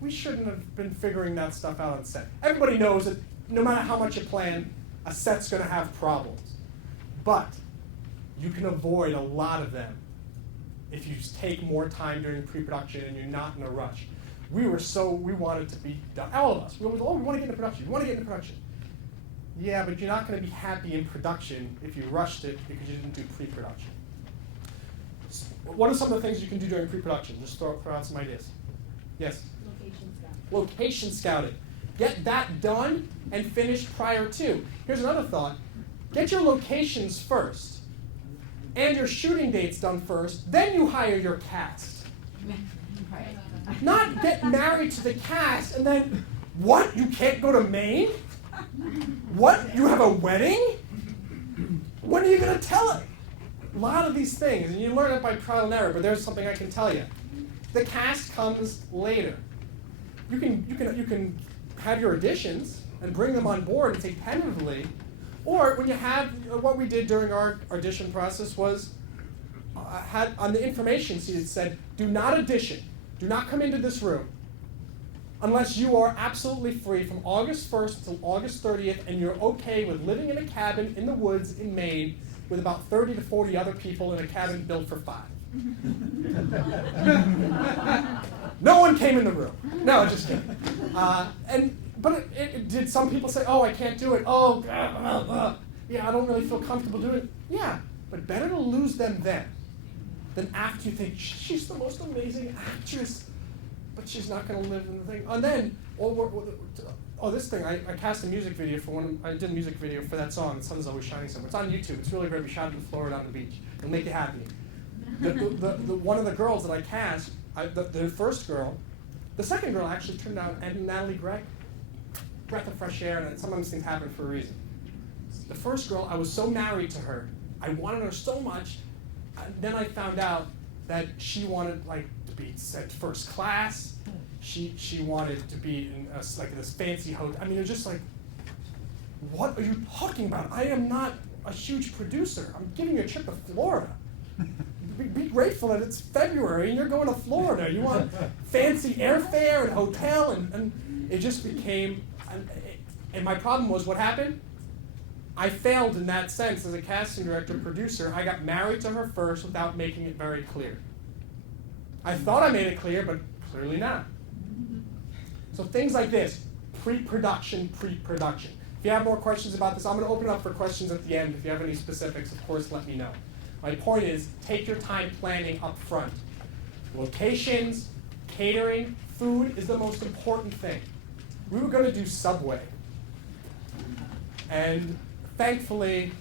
We shouldn't have been figuring that stuff out on set. Everybody knows that no matter how much you plan, a set's going to have problems. But you can avoid a lot of them if you just take more time during pre-production and you're not in a rush. We wanted to be done. All of us. We always, we want to get into production. We want to get into production. Yeah, but you're not going to be happy in production if you rushed it because you didn't do pre-production. What are some of the things you can do during pre-production? Just throw out some ideas. Yes? Location scouting. Location scouting. Get that done and finished prior to. Here's another thought. Get your locations first and your shooting dates done first, then you hire your cast. Right. Not get married to the cast and then, what? You can't go to Maine? What? You have a wedding? When are you going to tell it? A lot of these things, and you learn it by trial and error, but there's something I can tell you. The cast comes later. You can have your auditions and bring them on board and say tentatively, or when you have, what we did during our audition process was, had on the information sheet it said, do not audition, do not come into this room unless you are absolutely free from August 1st until August 30th and you're okay with living in a cabin in the woods in Maine with about 30 to 40 other people in a cabin built for 5. No one came in the room. No, just kidding. But did some people say, oh, I can't do it. Oh, yeah, I don't really feel comfortable doing it. Yeah, but better to lose them then than after you think, she's the most amazing actress, but she's not going to live in the thing. And then, this thing, I cast a music video I did a music video for that song, The Sun Is Always Shining Somewhere. It's on YouTube. It's really great. We shot it in Florida on the beach. It'll make you happy. One of the girls that I cast, the first girl, the second girl actually turned out, and Natalie Gregg, breath of fresh air, and some of these things happen for a reason. The first girl, I was so married to her, I wanted her so much, then I found out that she wanted to be sent first class. She wanted to be in this fancy hotel. I mean, it was just like, what are you talking about? I am not a huge producer. I'm giving you a trip to Florida. Be grateful that it's February and you're going to Florida. You want fancy airfare and hotel, and it just became, and my problem was what happened? I failed in that sense as a casting director, producer. I got married to her first without making it very clear. I thought I made it clear, but clearly not. So things like this, pre-production. If you have more questions about this, I'm going to open up for questions at the end. If you have any specifics, of course, let me know. My point is, take your time planning up front. Locations, catering, food is the most important thing. We were going to do Subway. And thankfully,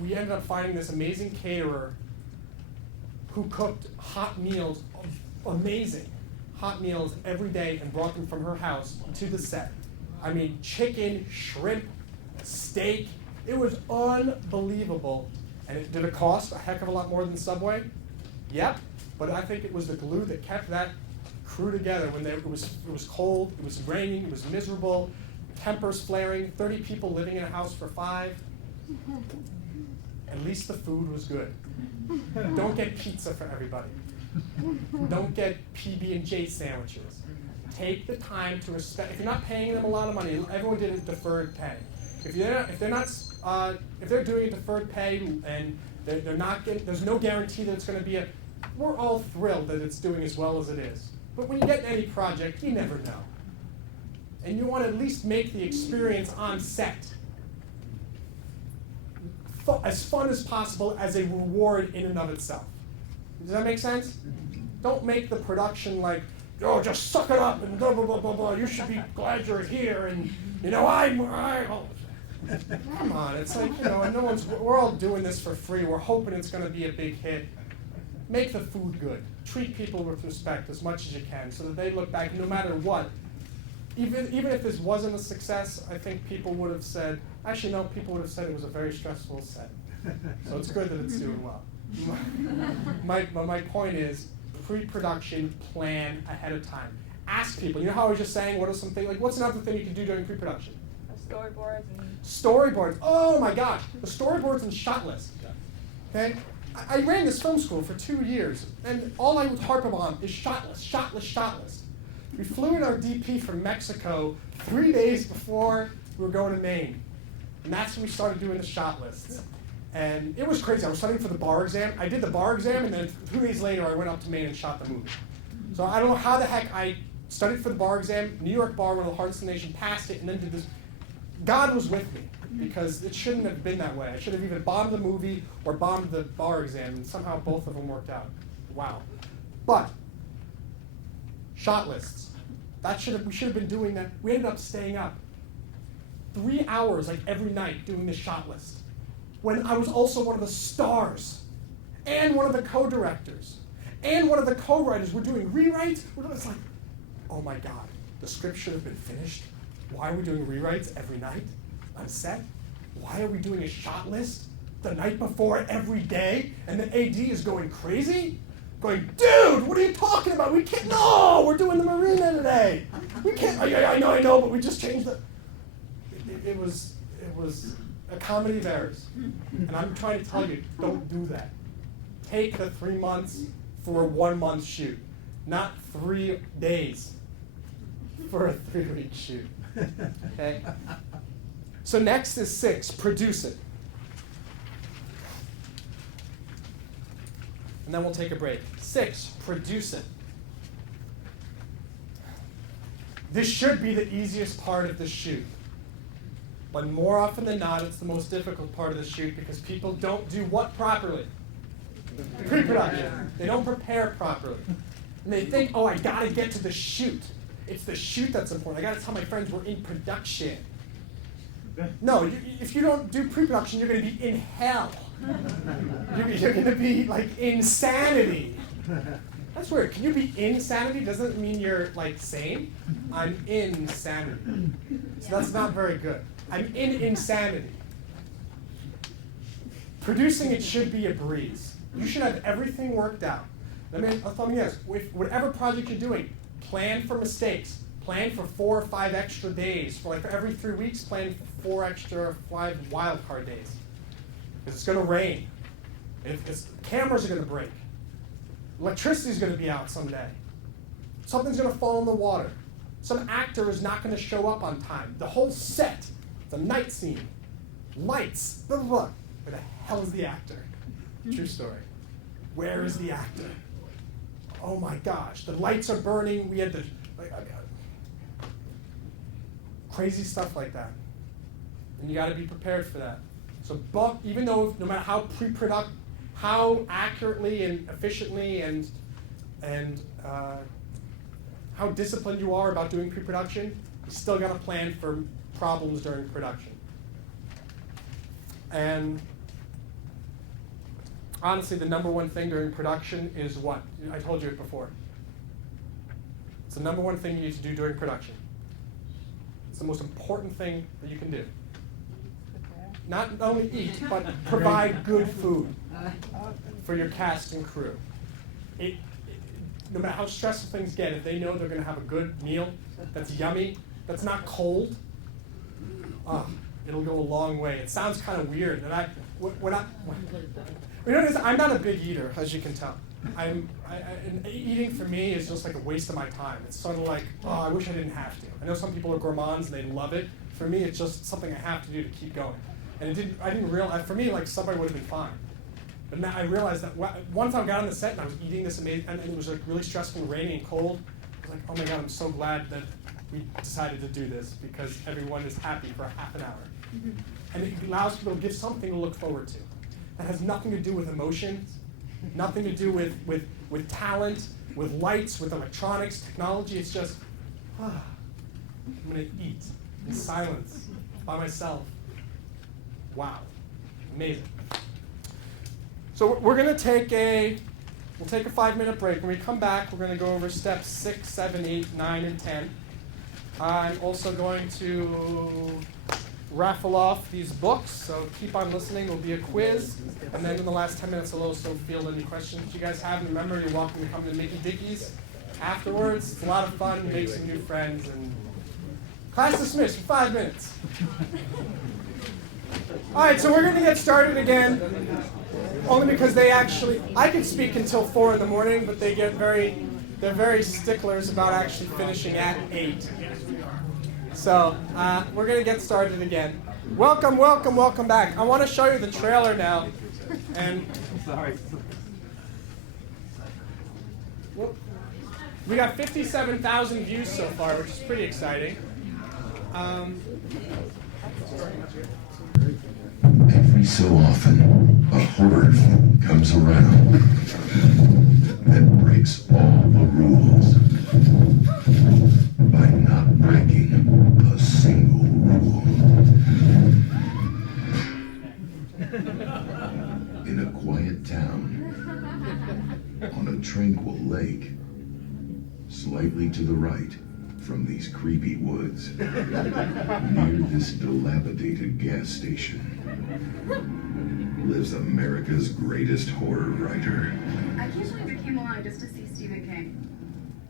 we ended up finding this amazing caterer who cooked hot meals, amazing hot meals every day and brought them from her house to the set. I mean, chicken, shrimp, steak. It was unbelievable. And did it cost a heck of a lot more than Subway? Yep. But I think it was the glue that kept that crew together when it was cold, it was raining, it was miserable, tempers flaring, 30 people living in a house for 5. At least the food was good. Don't get pizza for everybody. Don't get PB&J sandwiches. take the time to respect. If you're not paying them a lot of money, everyone did it deferred pay. If they're doing a deferred pay and they're not getting, there's no guarantee that it's going to be we're all thrilled that it's doing as well as it is. But when you get any project, you never know. And you want to at least make the experience on set as fun as possible as a reward in and of itself. Does that make sense? Don't make the production like, oh, just suck it up and blah, blah, blah, blah, blah. You should be glad you're here and, come on, it's like, we're all doing this for free. We're hoping it's going to be a big hit. Make the food good. Treat people with respect as much as you can so that they look back no matter what. Even if this wasn't a success, I think people would have said, people would have said it was a very stressful set. So it's good that it's doing well. My point is, pre-production, plan ahead of time. Ask people. You know how I was just saying, what are some things, like what's another thing you can do during pre-production? Storyboards and Storyboards. Oh my gosh, the storyboards and shot list. Okay? I ran this film school for 2 years, and all I would harp on is shot list, shot list, shot list. We flew in our DP from Mexico 3 days before we were going to Maine. And that's when we started doing the shot lists. And it was crazy. I was studying for the bar exam. I did the bar exam, and then 2 days later, I went up to Maine and shot the movie. So I don't know how the heck I studied for the bar exam, New York bar, one of the hardest in the nation, passed it, and then did this. God was with me, because it shouldn't have been that way. I should have either bombed the movie or bombed the bar exam, and somehow both of them worked out. Wow. But shot lists. We should have been doing that. We ended up staying up 3 hours like every night doing the shot list. When I was also one of the stars, and one of the co-directors, and one of the co-writers. We're doing rewrites. It's like, oh my God, the script should have been finished. Why are we doing rewrites every night on set? Why are we doing a shot list the night before every day? And the AD is going crazy? Going, dude, what are you talking about? We can't, no, we're doing the marina today. We can't, I know, but we just changed the, it was a comedy of errors. And I'm trying to tell you, don't do that. Take the 3 months for a 1 month shoot, not 3 days for a 3-week shoot. Okay? So next is 6, produce it. And then we'll take a break. 6, produce it. This should be the easiest part of the shoot. But more often than not, it's the most difficult part of the shoot because people don't do what properly? Pre-production. They don't prepare properly. And they think, oh, I gotta get to the shoot. It's the shoot that's important. I gotta tell my friends we're in production. No, if you don't do pre-production, you're gonna be in hell. You're gonna be like insanity. That's weird. Can you be insanity? Doesn't mean you're like sane. I'm in insanity. So that's not very good. I'm in insanity. Producing it should be a breeze. You should have everything worked out. Let me guess. With whatever project you're doing, plan for mistakes. Plan for 4 or 5 extra days. For every 3 weeks, plan for 5 wild card days. Because it's going to rain. Cameras are going to break. Electricity is going to be out someday. Something's going to fall in the water. Some actor is not going to show up on time. The whole set, the night scene, lights, blah, blah, blah. Where the hell is the actor? True story. Where is the actor? Oh my gosh, the lights are burning. We had the crazy stuff like that. And you got to be prepared for that. So, even though no matter how accurately and efficiently and how disciplined you are about doing pre-production, you still got to plan for problems during production. And honestly, the number one thing during production is what? I told you it before. It's the number one thing you need to do during production. It's the most important thing that you can do. Not only eat, but provide good food for your cast and crew. No matter how stressful things get, if they know they're going to have a good meal that's yummy, that's not cold, it'll go a long way. It sounds kind of weird. And I'm not a big eater, as you can tell. and eating for me is just like a waste of my time. It's sort of like, oh, I wish I didn't have to. I know some people are gourmands and they love it. For me, it's just something I have to do to keep going. And I didn't realize, for me, like Subway would have been fine. But now I realized that once I got on the set and I was eating this amazing, and it was like really stressful, rainy and cold, I was like, oh my God, I'm so glad that we decided to do this because everyone is happy for half an hour. And it allows people to give something to look forward to. That has nothing to do with emotions, nothing to do with talent, with lights, with electronics, technology. It's just, I'm gonna eat in silence, by myself. Wow, amazing. So we're gonna take we'll take a 5-minute break. When we come back, we're gonna go over steps 6, 7, 8, 9, and 10. I'm also going to raffle off these books, so keep on listening. There'll be a quiz, and then in the last 10 minutes, I'll also field any questions you guys have. And remember, you're welcome to come to Mickey Dickey's afterwards. It's a lot of fun, make some new friends, and class dismissed for 5 minutes. All right, so we're going to get started again, only because I could speak until 4 in the morning, but they're very sticklers about actually finishing at 8. So we're going to get started again. Welcome, welcome, welcome back. I want to show you the trailer now. And sorry. We got 57,000 views so far, which is pretty exciting. Every so often, a horror film comes around that breaks all the rules by not breaking a single rule. In a quiet town, on a tranquil lake, slightly to the right from these creepy woods, near this dilapidated gas station, lives America's greatest horror writer. I occasionally came along just to see Stephen King.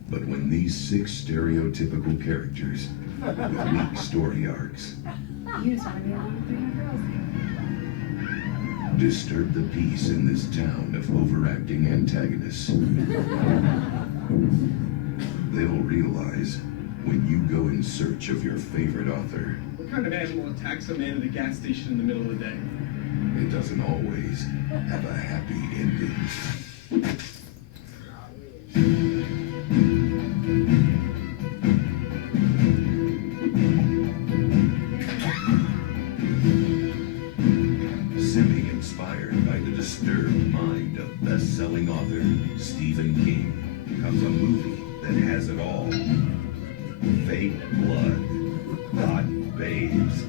But when these 6 stereotypical characters with weak story arcs You just want to be along with 3 girls. disturb the peace in this town of overacting antagonists, they'll realize when you go in search of your favorite author, What kind of animal attacks a man at a gas station in the middle of the day? it doesn't always have a happy ending. Semi-inspired by the disturbed mind of best-selling author Stephen King comes a movie that has it all. Fake blood, hot babes,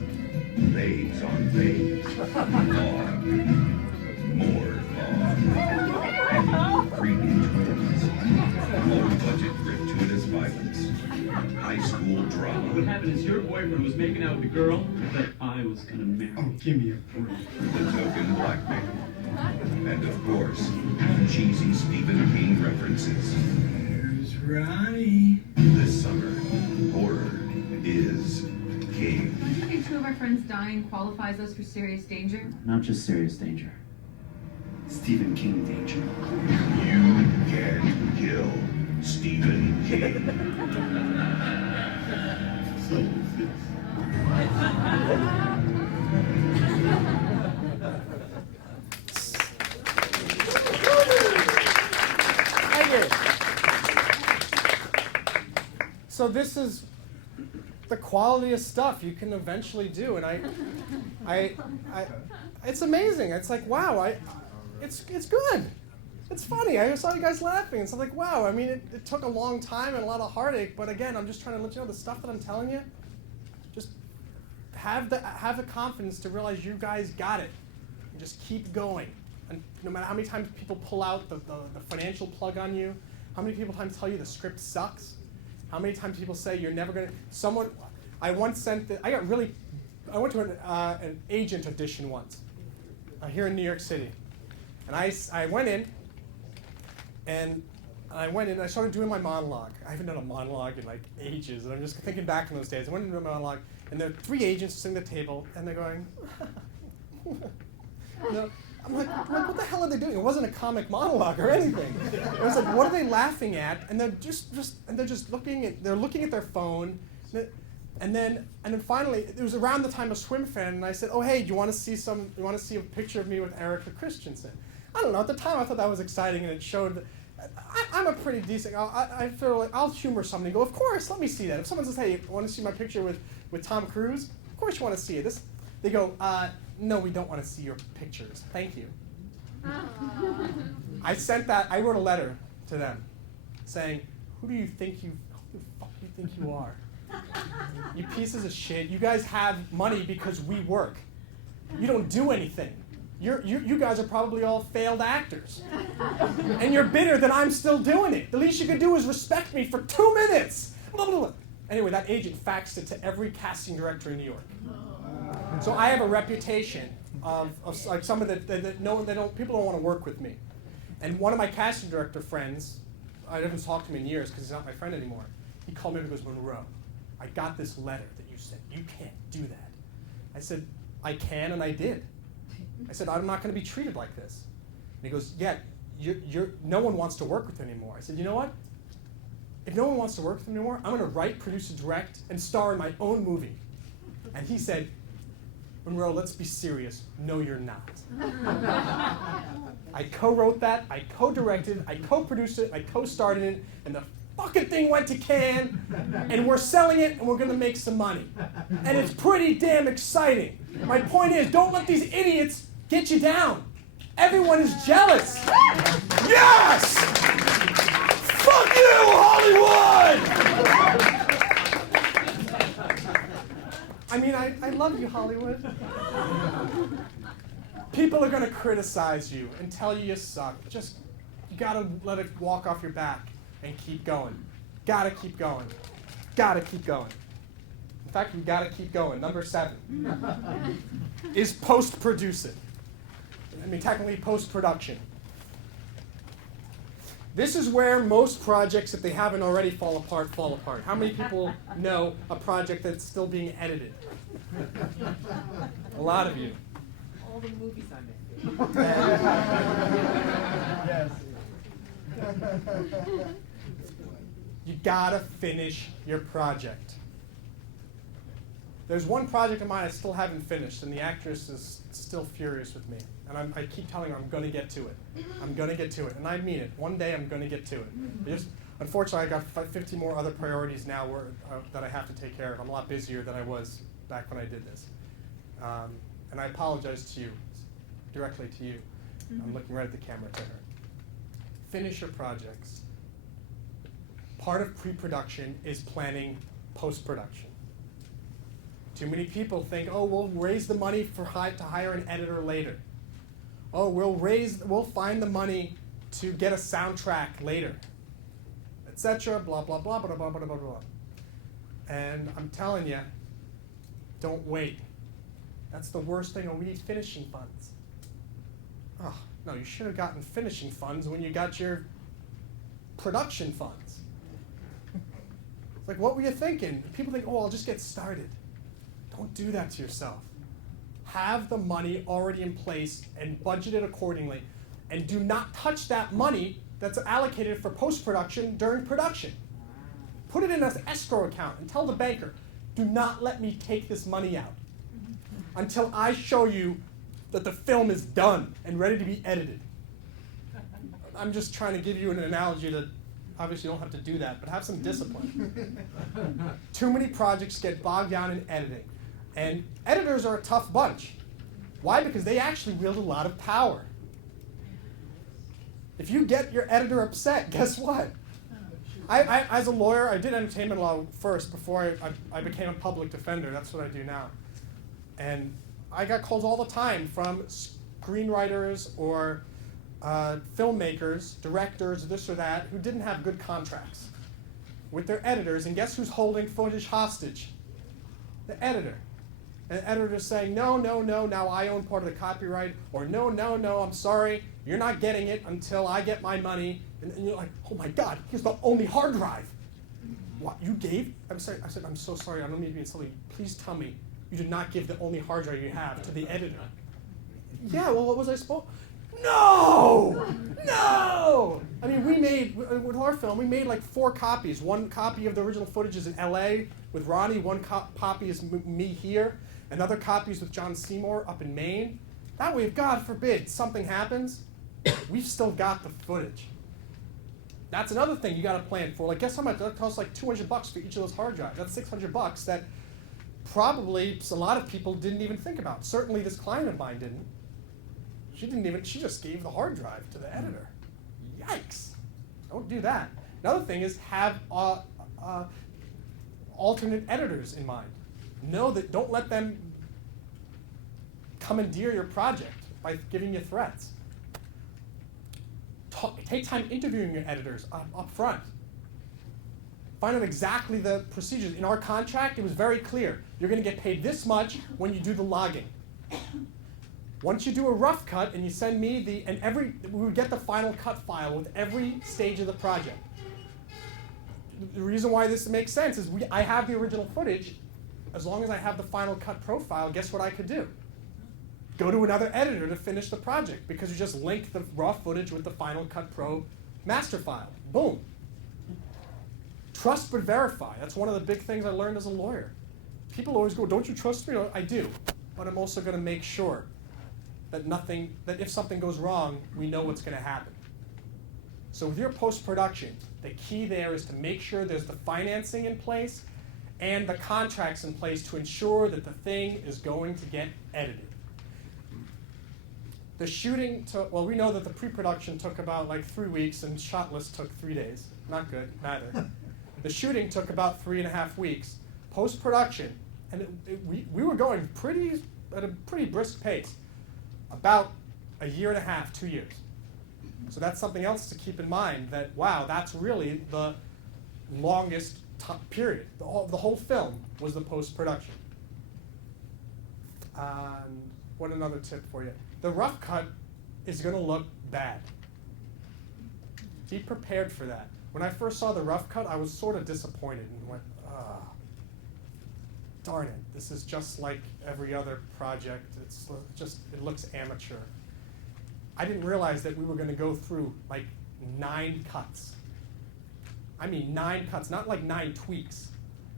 babes on babes, fog, more fog, creepy twins, low-budget gratuitous violence, high school drama. What happened is your boyfriend was making out with a girl that I was gonna marry. Oh, give me a break. The token blackmail, and of course, cheesy Stephen King references. There's Ronnie. This summer, horror is king. Don't you think 2 of our friends dying qualifies us for serious danger? Not just serious danger. Stephen King danger. You can't kill Stephen King. So this is the quality of stuff you can eventually do, and I it's amazing. It's like, wow, it's good. It's funny. I saw you guys laughing. It's like, wow. I mean, it took a long time and a lot of heartache, but again, I'm just trying to let you know the stuff that I'm telling you. Just have the confidence to realize you guys got it, and just keep going. And no matter how many times people pull out the financial plug on you, how many people times tell you the script sucks, how many times people say you're never gonna. I once I went to an agent audition once here in New York City, and I went in. And I started doing my monologue. I haven't done a monologue in like ages, and I'm just thinking back in those days. I went into a monologue, and there are 3 agents sitting at the table, and they're going, I'm like, what the hell are they doing? It wasn't a comic monologue or anything. It was like, what are they laughing at? And they're just looking at their phone. And then finally, it was around the time of Swim Fan, and I said, oh, hey, do you want to see a picture of me with Erica Christensen? I don't know, at the time I thought that was exciting, and it showed that I'm a pretty decent, I feel like I'll humor somebody and go, of course, let me see that. If someone says, hey, you want to see my picture with Tom Cruise? Of course you want to see it. They go, no, we don't want to see your pictures. Thank you. I wrote a letter to them saying, who the fuck do you think you are? You pieces of shit. You guys have money because we work. You don't do anything. You guys are probably all failed actors. And you're bitter that I'm still doing it. The least you could do is respect me for 2 minutes. Blah, blah, blah. Anyway, that agent faxed it to every casting director in New York. So I have a reputation of like some of people don't want to work with me. And one of my casting director friends, I haven't talked to him in years because he's not my friend anymore. He called me up and goes, Monroe, I got this letter that you sent. You can't do that. I said, I can, and I did. I said, I'm not going to be treated like this. And he goes, yeah, no one wants to work with you anymore. I said, you know what? If no one wants to work with me anymore, I'm going to write, produce, and direct, and star in my own movie. And he said, Monroe, let's be serious. No, you're not. I co-wrote that, I co-directed, I co-produced it, I co-starred in it, and the fucking thing went to Cannes, and we're selling it, and we're going to make some money. And it's pretty damn exciting. My point is, don't let these idiots get you down. Everyone is jealous. Yes! Fuck you, Hollywood! I mean, I love you, Hollywood. People are going to criticize you and tell you suck. Just, you got to let it walk off your back and keep going. Got to keep going. Got to keep going. In fact, you got to keep going. Number 7 is post-produce it. I mean, technically post-production. This is where most projects, if they haven't already, fall apart. How many people know a project that's still being edited? A lot of you. All the movies I'm in. Yes. You gotta finish your project. There's one project of mine I still haven't finished, and the actress is still furious with me. And I keep telling her I'm going to get to it. I'm going to get to it. And I mean it. One day I'm going to get to it. Unfortunately, I got 50 more other priorities now that I have to take care of. I'm a lot busier than I was back when I did this. And I apologize to you, directly to you. I'm looking right at the camera to her. Finish your projects. Part of pre-production is planning post-production. Too many people think, oh, we'll raise the money to hire an editor later. Oh, we'll find the money to get a soundtrack later, etc. Blah blah blah blah blah blah blah blah. And I'm telling you, don't wait. That's the worst thing. Oh, we need finishing funds. Oh no, you should have gotten finishing funds when you got your production funds. It's like, what were you thinking? People think, oh, I'll just get started. Don't do that to yourself. Have the money already in place and budget it accordingly. And do not touch that money that's allocated for post-production during production. Put it in an escrow account and tell the banker, do not let me take this money out until I show you that the film is done and ready to be edited. I'm just trying to give you an analogy that obviously you don't have to do that, but have some discipline. Too many projects get bogged down in editing. And editors are a tough bunch. Why? Because they actually wield a lot of power. If you get your editor upset, guess what? I as a lawyer, I did entertainment law first before I became a public defender. That's what I do now. And I got calls all the time from screenwriters or filmmakers, directors, this or that, who didn't have good contracts with their editors. And guess who's holding footage hostage? The editor. And the editor's saying, no, now I own part of the copyright, or no, I'm sorry, you're not getting it until I get my money. And you're like, oh my God, here's the only hard drive. What, you gave? I'm sorry. I said, I'm so sorry, I don't mean to be insulting. Please tell me you did not give the only hard drive you have to the editor. Yeah, well, what was I supposed? No! No! I mean, we made, with our film, we made like 4 copies. 1 copy of the original footage is in LA with Ronnie, 1 copy is me here, another copy is with John Seymour up in Maine. That way, if God forbid something happens, we've still got the footage. That's another thing you got to plan for. Like, guess how much? That costs like $200 for each of those hard drives. That's $600 that probably a lot of people didn't even think about. Certainly this client of mine didn't. She just gave the hard drive to the editor. Yikes. Don't do that. Another thing is have alternate editors in mind. Know that, don't let them commandeer your project by giving you threats. Take time interviewing your editors up front. Find out exactly the procedures. In our contract, it was very clear. You're going to get paid this much when you do the logging. Once you do a rough cut and you send me we would get the final cut file with every stage of the project. The reason why this makes sense is I have the original footage. As long as I have the final cut profile, guess what I could do? Go to another editor to finish the project because you just link the raw footage with the Final Cut Pro master file. Boom. Trust but verify. That's one of the big things I learned as a lawyer. People always go, don't you trust me? I do, but I'm also going to make sure that if something goes wrong, we know what's going to happen. So with your post-production, the key there is to make sure there's the financing in place and the contracts in place to ensure that the thing is going to get edited. The shooting well, we know that the pre-production took about like 3 weeks and shot list took 3 days. Not good, neither. The shooting took about 3.5 weeks. Post-production, and we were going at a pretty brisk pace, about 1.5 to 2 years. So that's something else to keep in mind, that, wow, that's really the longest period. The whole film was the post-production. What another tip for you? The rough cut is going to look bad. Be prepared for that. When I first saw the rough cut, I was sort of disappointed and went, darn it, this is just like every other project. It looks amateur. I didn't realize that we were going to go through like 9 cuts. I mean 9 cuts, not like 9 tweaks.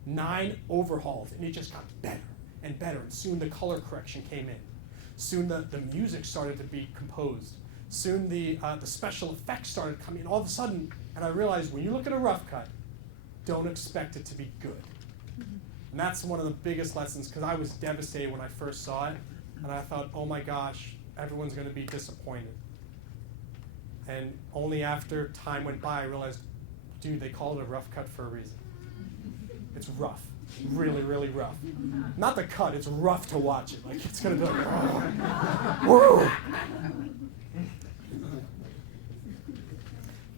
9 overhauls, and it just got better and better, and soon the color correction came in. Soon the music started to be composed. Soon the special effects started coming in. All of a sudden, and I realized when you look at a rough cut, don't expect it to be good. And that's one of the biggest lessons, because I was devastated when I first saw it, and I thought, oh my gosh, everyone's going to be disappointed. And only after time went by, I realized, dude, they call it a rough cut for a reason. It's rough. Really, really rough. Not the cut, it's rough to watch it. Like, it's going to be like, whoa.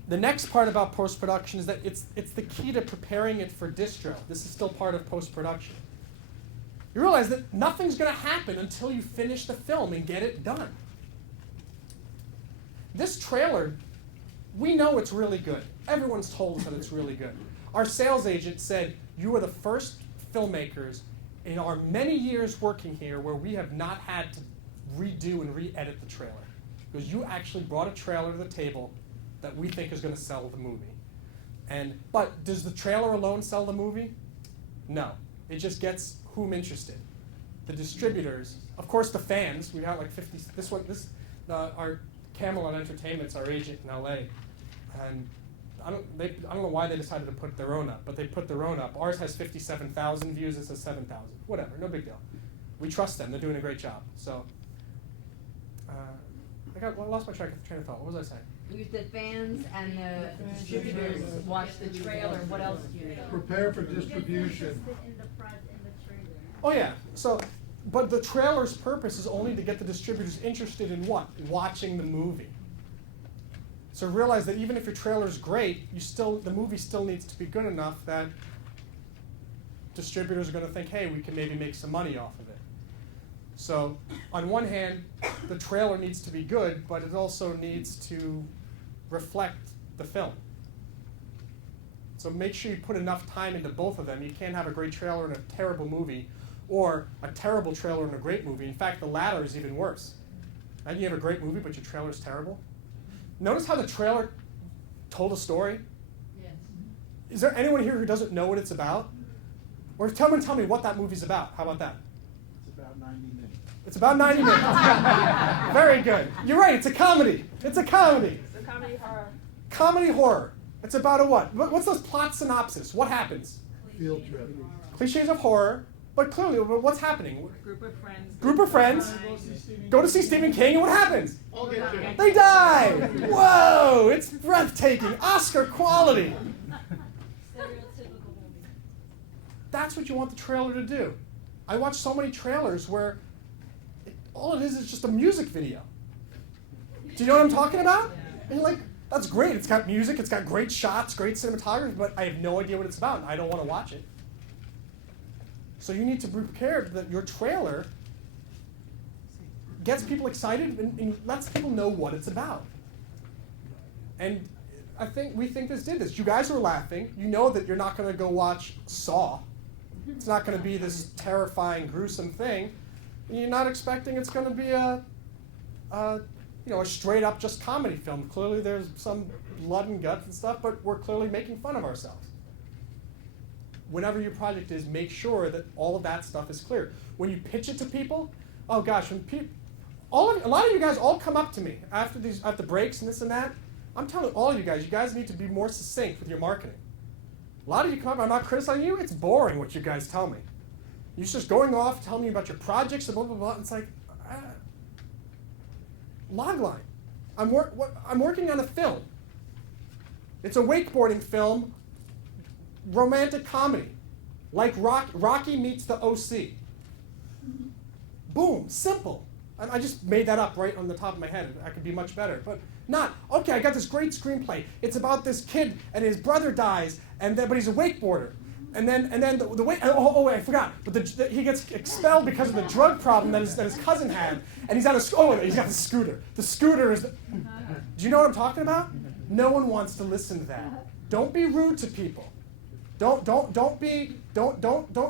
The next part about post-production is that it's the key to preparing it for distro. This is still part of post-production. You realize that nothing's going to happen until you finish the film and get it done. This trailer, we know it's really good. Everyone's told us that it's really good. Our sales agent said, you are the first filmmakers in our many years working here where we have not had to redo and re-edit the trailer. Because you actually brought a trailer to the table that we think is going to sell the movie. But does the trailer alone sell the movie? No. It just gets whom interested. The distributors, of course the fans, we got like 50, our Camelot Entertainment's our agent in LA. And I don't know why they decided to put their own up, but they put their own up. Ours has 57,000 views, it says 7,000. Whatever, no big deal. We trust them, they're doing a great job. So, I lost my train of thought. What was I saying? You said fans and the distributors watch the trailer. What else do you know? Prepare for distribution. Oh yeah, but the trailer's purpose is only to get the distributors interested in what? Watching the movie. So realize that even if your trailer's great, the movie still needs to be good enough that distributors are going to think, hey, we can maybe make some money off of it. So on one hand, the trailer needs to be good, but it also needs to reflect the film. So make sure you put enough time into both of them. You can't have a great trailer and a terrible movie, or a terrible trailer and a great movie. In fact, the latter is even worse. And you have a great movie, but your trailer's terrible. Notice how the trailer told a story? Yes. Is there anyone here who doesn't know what it's about? Or tell me what that movie's about. How about that? It's about 90 minutes. It's about 90 minutes. Very good. You're right, it's a comedy. It's a comedy. It's a comedy horror. Comedy horror. It's about a what? What's those plot synopsis? What happens? Field trip. Cliches of horror, but clearly, what's happening? Group of friends. Group of friends go to see Stephen King, and what happens? All get killed. They die! Whoa! It's breathtaking. Oscar quality. Stereotypical movie. That's what you want the trailer to do. I watch so many trailers where all it is just a music video. Do you know what I'm talking about? And you're like, that's great. It's got music. It's got great shots, great cinematography, but I have no idea what it's about, and I don't want to watch it. So you need to be prepared that your trailer gets people excited and lets people know what it's about. And we think this did this. You guys were laughing. You know that you're not going to go watch Saw. It's not going to be this terrifying, gruesome thing. And you're not expecting it's going to be a straight up just comedy film. Clearly there's some blood and guts and stuff, but we're clearly making fun of ourselves. Whenever your project is, make sure that all of that stuff is clear. When you pitch it to people, oh gosh, a lot of you guys all come up to me after breaks and this and that. I'm telling all of you guys need to be more succinct with your marketing. A lot of you come up, I'm not criticizing you, it's boring what you guys tell me. You're just going off telling me about your projects and blah, blah, blah, and it's like, logline. I'm working on a film. It's a wakeboarding film, romantic comedy, like Rocky meets the OC. Boom, simple. I just made that up right on the top of my head. I could be much better, but not. Okay, I got this great screenplay. It's about this kid and his brother dies, but he's a wakeboarder. And then I forgot. But he gets expelled because of the drug problem that his cousin had, and he's got the scooter. The scooter is. Do you know what I'm talking about? No one wants to listen to that. Don't be rude to people. Don't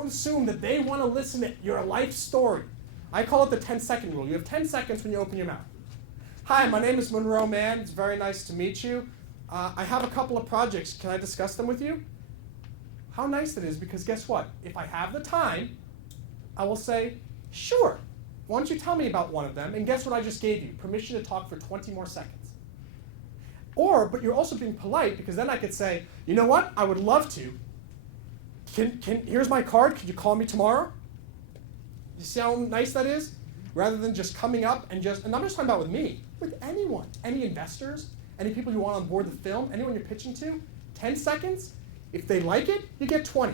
assume that they want to listen to your life story. I call it the 10-second rule. You have 10 seconds when you open your mouth. Hi, my name is Monroe Mann. It's very nice to meet you. I have a couple of projects. Can I discuss them with you? How nice it is, because guess what? If I have the time, I will say, sure. Why don't you tell me about one of them? And guess what I just gave you? Permission to talk for 20 more seconds. But you're also being polite, because then I could say, you know what? I would love to. Here's my card. Could you call me tomorrow? You see how nice that is? Rather than just coming up and I'm not just talking about with me, with anyone, any investors, any people you want on board the film, anyone you're pitching to, 10 seconds. If they like it, you get 20.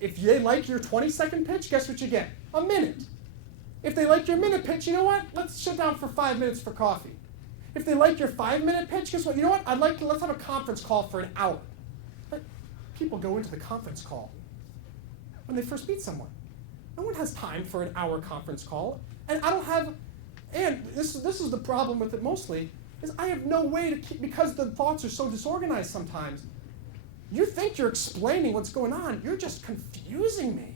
If they like your 20-second pitch, guess what you get? A minute. If they like your minute pitch, you know what? Let's sit down for 5 minutes for coffee. If they like your 5-minute pitch, guess what? You know what? Let's have a conference call for an hour. But people go into the conference call when they first meet someone. No one has time for an hour conference call. And this is the problem with it mostly, is I have no way to keep, because the thoughts are so disorganized sometimes. You think you're explaining what's going on. You're just confusing me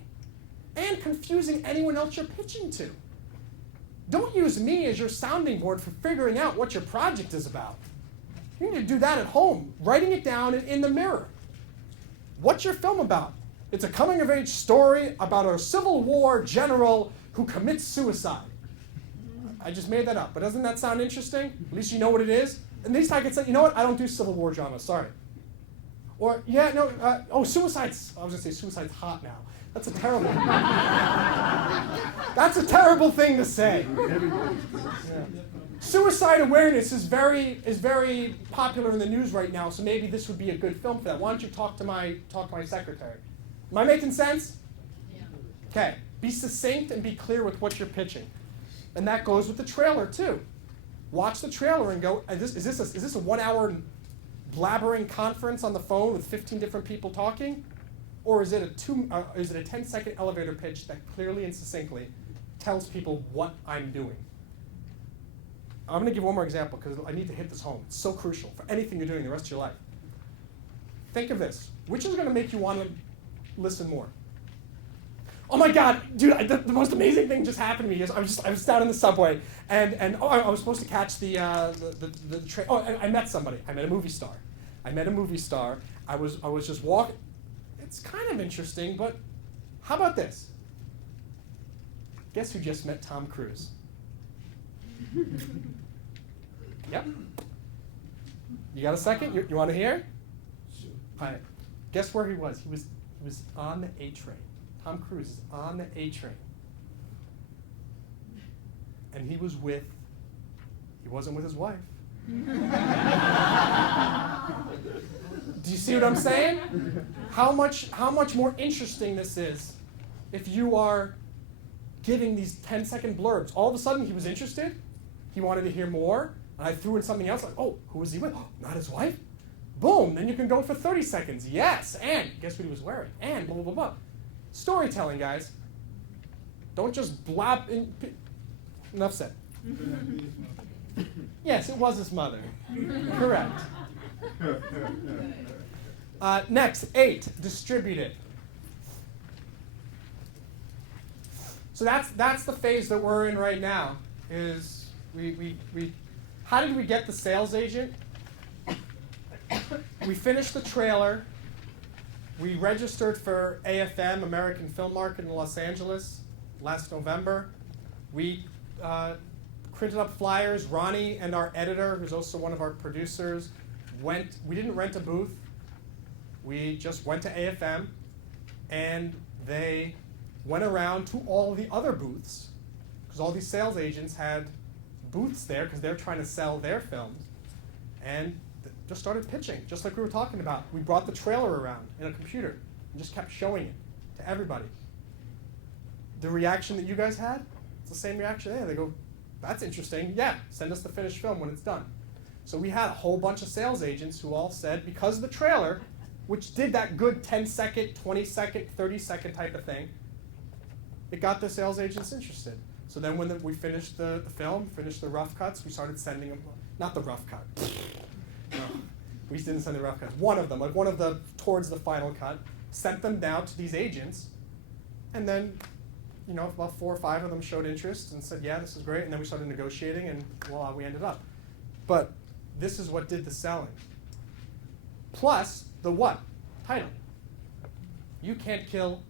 and confusing anyone else you're pitching to. Don't use me as your sounding board for figuring out what your project is about. You need to do that at home, writing it down in the mirror. What's your film about? It's a coming-of-age story about a Civil War general who commits suicide. I just made that up, but doesn't that sound interesting? At least you know what it is. At least I could say, you know what? I don't do Civil War drama, sorry. Or, suicide's, I was going to say suicide's hot now. That's a terrible That's a terrible thing to say. Yeah. Suicide awareness is very popular in the news right now, so maybe this would be a good film for that. Why don't you talk to my secretary? Am I making sense? Yeah. Okay. Be succinct and be clear with what you're pitching. And that goes with the trailer too. Watch the trailer and go, is this a 1 hour blabbering conference on the phone with 15 different people talking? Or is it a 10-second elevator pitch that clearly and succinctly tells people what I'm doing? I'm going to give one more example because I need to hit this home. It's so crucial for anything you're doing the rest of your life. Think of this. Which is going to make you want to listen more? oh my God, dude, the most amazing thing just happened to me is I was down in the subway, and I was supposed to catch the train. Oh, and I met somebody. I met a movie star. I was just walking. It's kind of interesting, but how about this? Guess who just met Tom Cruise? Yep. You got a second? You want to hear? All right. Guess where he was? He was on the A train. Tom Cruise is on the A train. And he wasn't with his wife. Do you see what I'm saying? How much more interesting this is if you are giving these 10-second blurbs. All of a sudden he was interested. He wanted to hear more. And I threw in something else like, oh, who was he with? Oh, not his wife? Boom, then you can go for 30 seconds. Yes, and guess what he was wearing? And blah, blah, blah, blah. Storytelling, guys. Don't just blab in. Enough said. Yes, it was his mother. Correct. Next, 8, distribute it. So that's the phase that we're in right now. Is we how did we get the sales agent? We finished the trailer. We registered for AFM, American Film Market in Los Angeles, last November. We printed up flyers. Ronnie and our editor, who's also one of our producers, we didn't rent a booth. We just went to AFM, and they went around to all the other booths, because all these sales agents had booths there because they're trying to sell their films, and just started pitching, just like we were talking about. We brought the trailer around in a computer and just kept showing it to everybody. The reaction that you guys had, it's the same reaction there. They go, that's interesting. Yeah, send us the finished film when it's done. So we had a whole bunch of sales agents who all said, because of the trailer, which did that good 10-second, 20-second, 30-second type of thing, it got the sales agents interested. So then when we finished the film, finished the rough cuts, we started sending them, not the rough cut. No, we didn't send the rough cuts. One of them, towards the final cut, sent them down to these agents, and then, about 4 or 5 of them showed interest and said, yeah, this is great, and then we started negotiating, and voila, we ended up. But this is what did the selling. Plus, the what? Title. You Can't Kill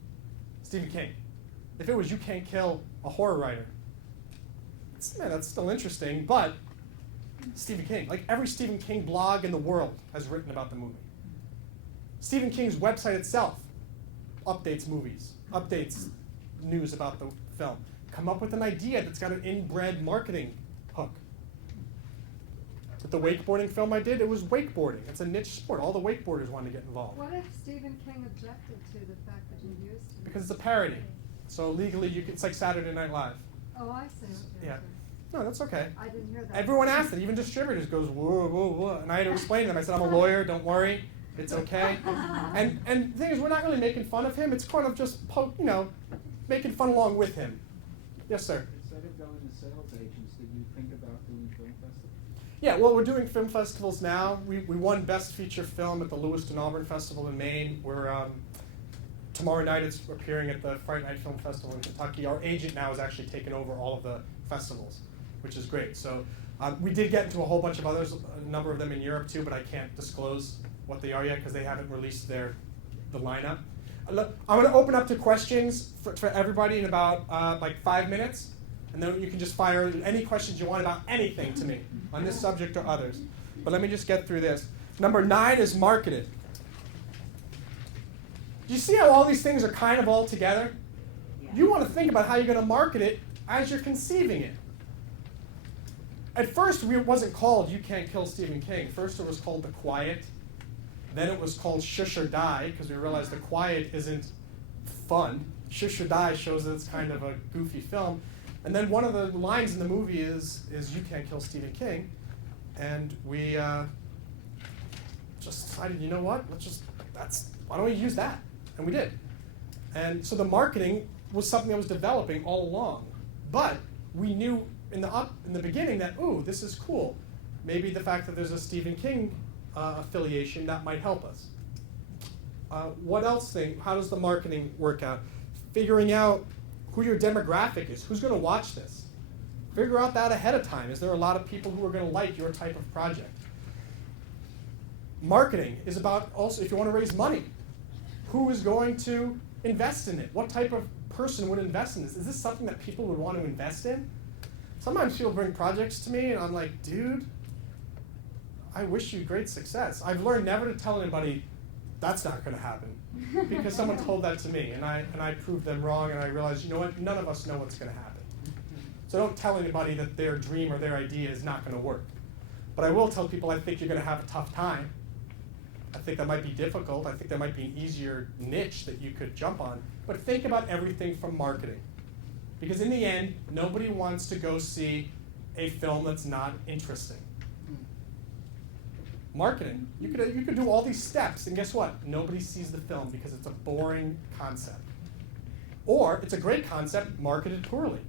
Stephen King. If it was You Can't Kill a Horror Writer, that's still interesting, but Stephen King. Like every Stephen King blog in the world has written about the movie. Stephen King's website itself updates movies, updates news about the film. Come up with an idea that's got an inbred marketing hook. With the wakeboarding film I did, it was wakeboarding. It's a niche sport. All the wakeboarders wanted to get involved. What if Stephen King objected to the fact that you used him? Because it's a parody. So legally, it's like Saturday Night Live. Oh, I see. Yeah. No, that's okay. I didn't hear that. Everyone asked it. Even distributors goes, whoa, whoa, whoa. And I had to explain to them. I said, I'm a lawyer. Don't worry. It's okay. And the thing is, we're not really making fun of him. It's kind of just, making fun along with him. Yes, sir? Instead of going to sales agents, did you think about doing film festivals? Yeah, well, we're doing film festivals now. We won Best Feature Film at the Lewiston Auburn Festival in Maine. We're tomorrow night it's appearing at the Fright Night Film Festival in Kentucky. Our agent now has actually taken over all of the festivals, which is great. So we did get into a whole bunch of others, a number of them in Europe too, but I can't disclose what they are yet because they haven't released the lineup. I'm going to open up to questions for everybody in about 5 minutes, and then you can just fire any questions you want about anything to me on this subject or others. But let me just get through this. Number 9 is marketed. Do you see how all these things are kind of all together? You want to think about how you're going to market it as you're conceiving it. At first, it wasn't called You Can't Kill Stephen King. First, it was called The Quiet. Then it was called Shush or Die, because we realized The Quiet isn't fun. Shush or Die shows that it's kind of a goofy film. And then one of the lines in the movie is You Can't Kill Stephen King. And we just decided, you know what? Why don't we use that? And we did. And so the marketing was something that was developing all along. But we knew in the beginning that, ooh, this is cool. Maybe the fact that there's a Stephen King affiliation, that might help us. What else how does the marketing work out? figuring out who your demographic is, who's going to watch this. Figure out that ahead of time. Is there a lot of people who are going to like your type of project? Marketing is about also, if you want to raise money, who is going to invest in it? What type of person would invest in this? Is this something that people would want to invest in? Sometimes people bring projects to me and I'm like, dude, I wish you great success. I've learned never to tell anybody that's not going to happen because someone told that to me and I proved them wrong and I realized, you know what, none of us know what's going to happen. So don't tell anybody that their dream or their idea is not going to work. But I will tell people I think you're going to have a tough time. I think that might be difficult. I think that might be an easier niche that you could jump on. But think about everything from marketing. Because in the end, nobody wants to go see a film that's not interesting. Marketing. You could do all these steps, and guess what? Nobody sees the film because it's a boring concept. Or it's a great concept marketed poorly.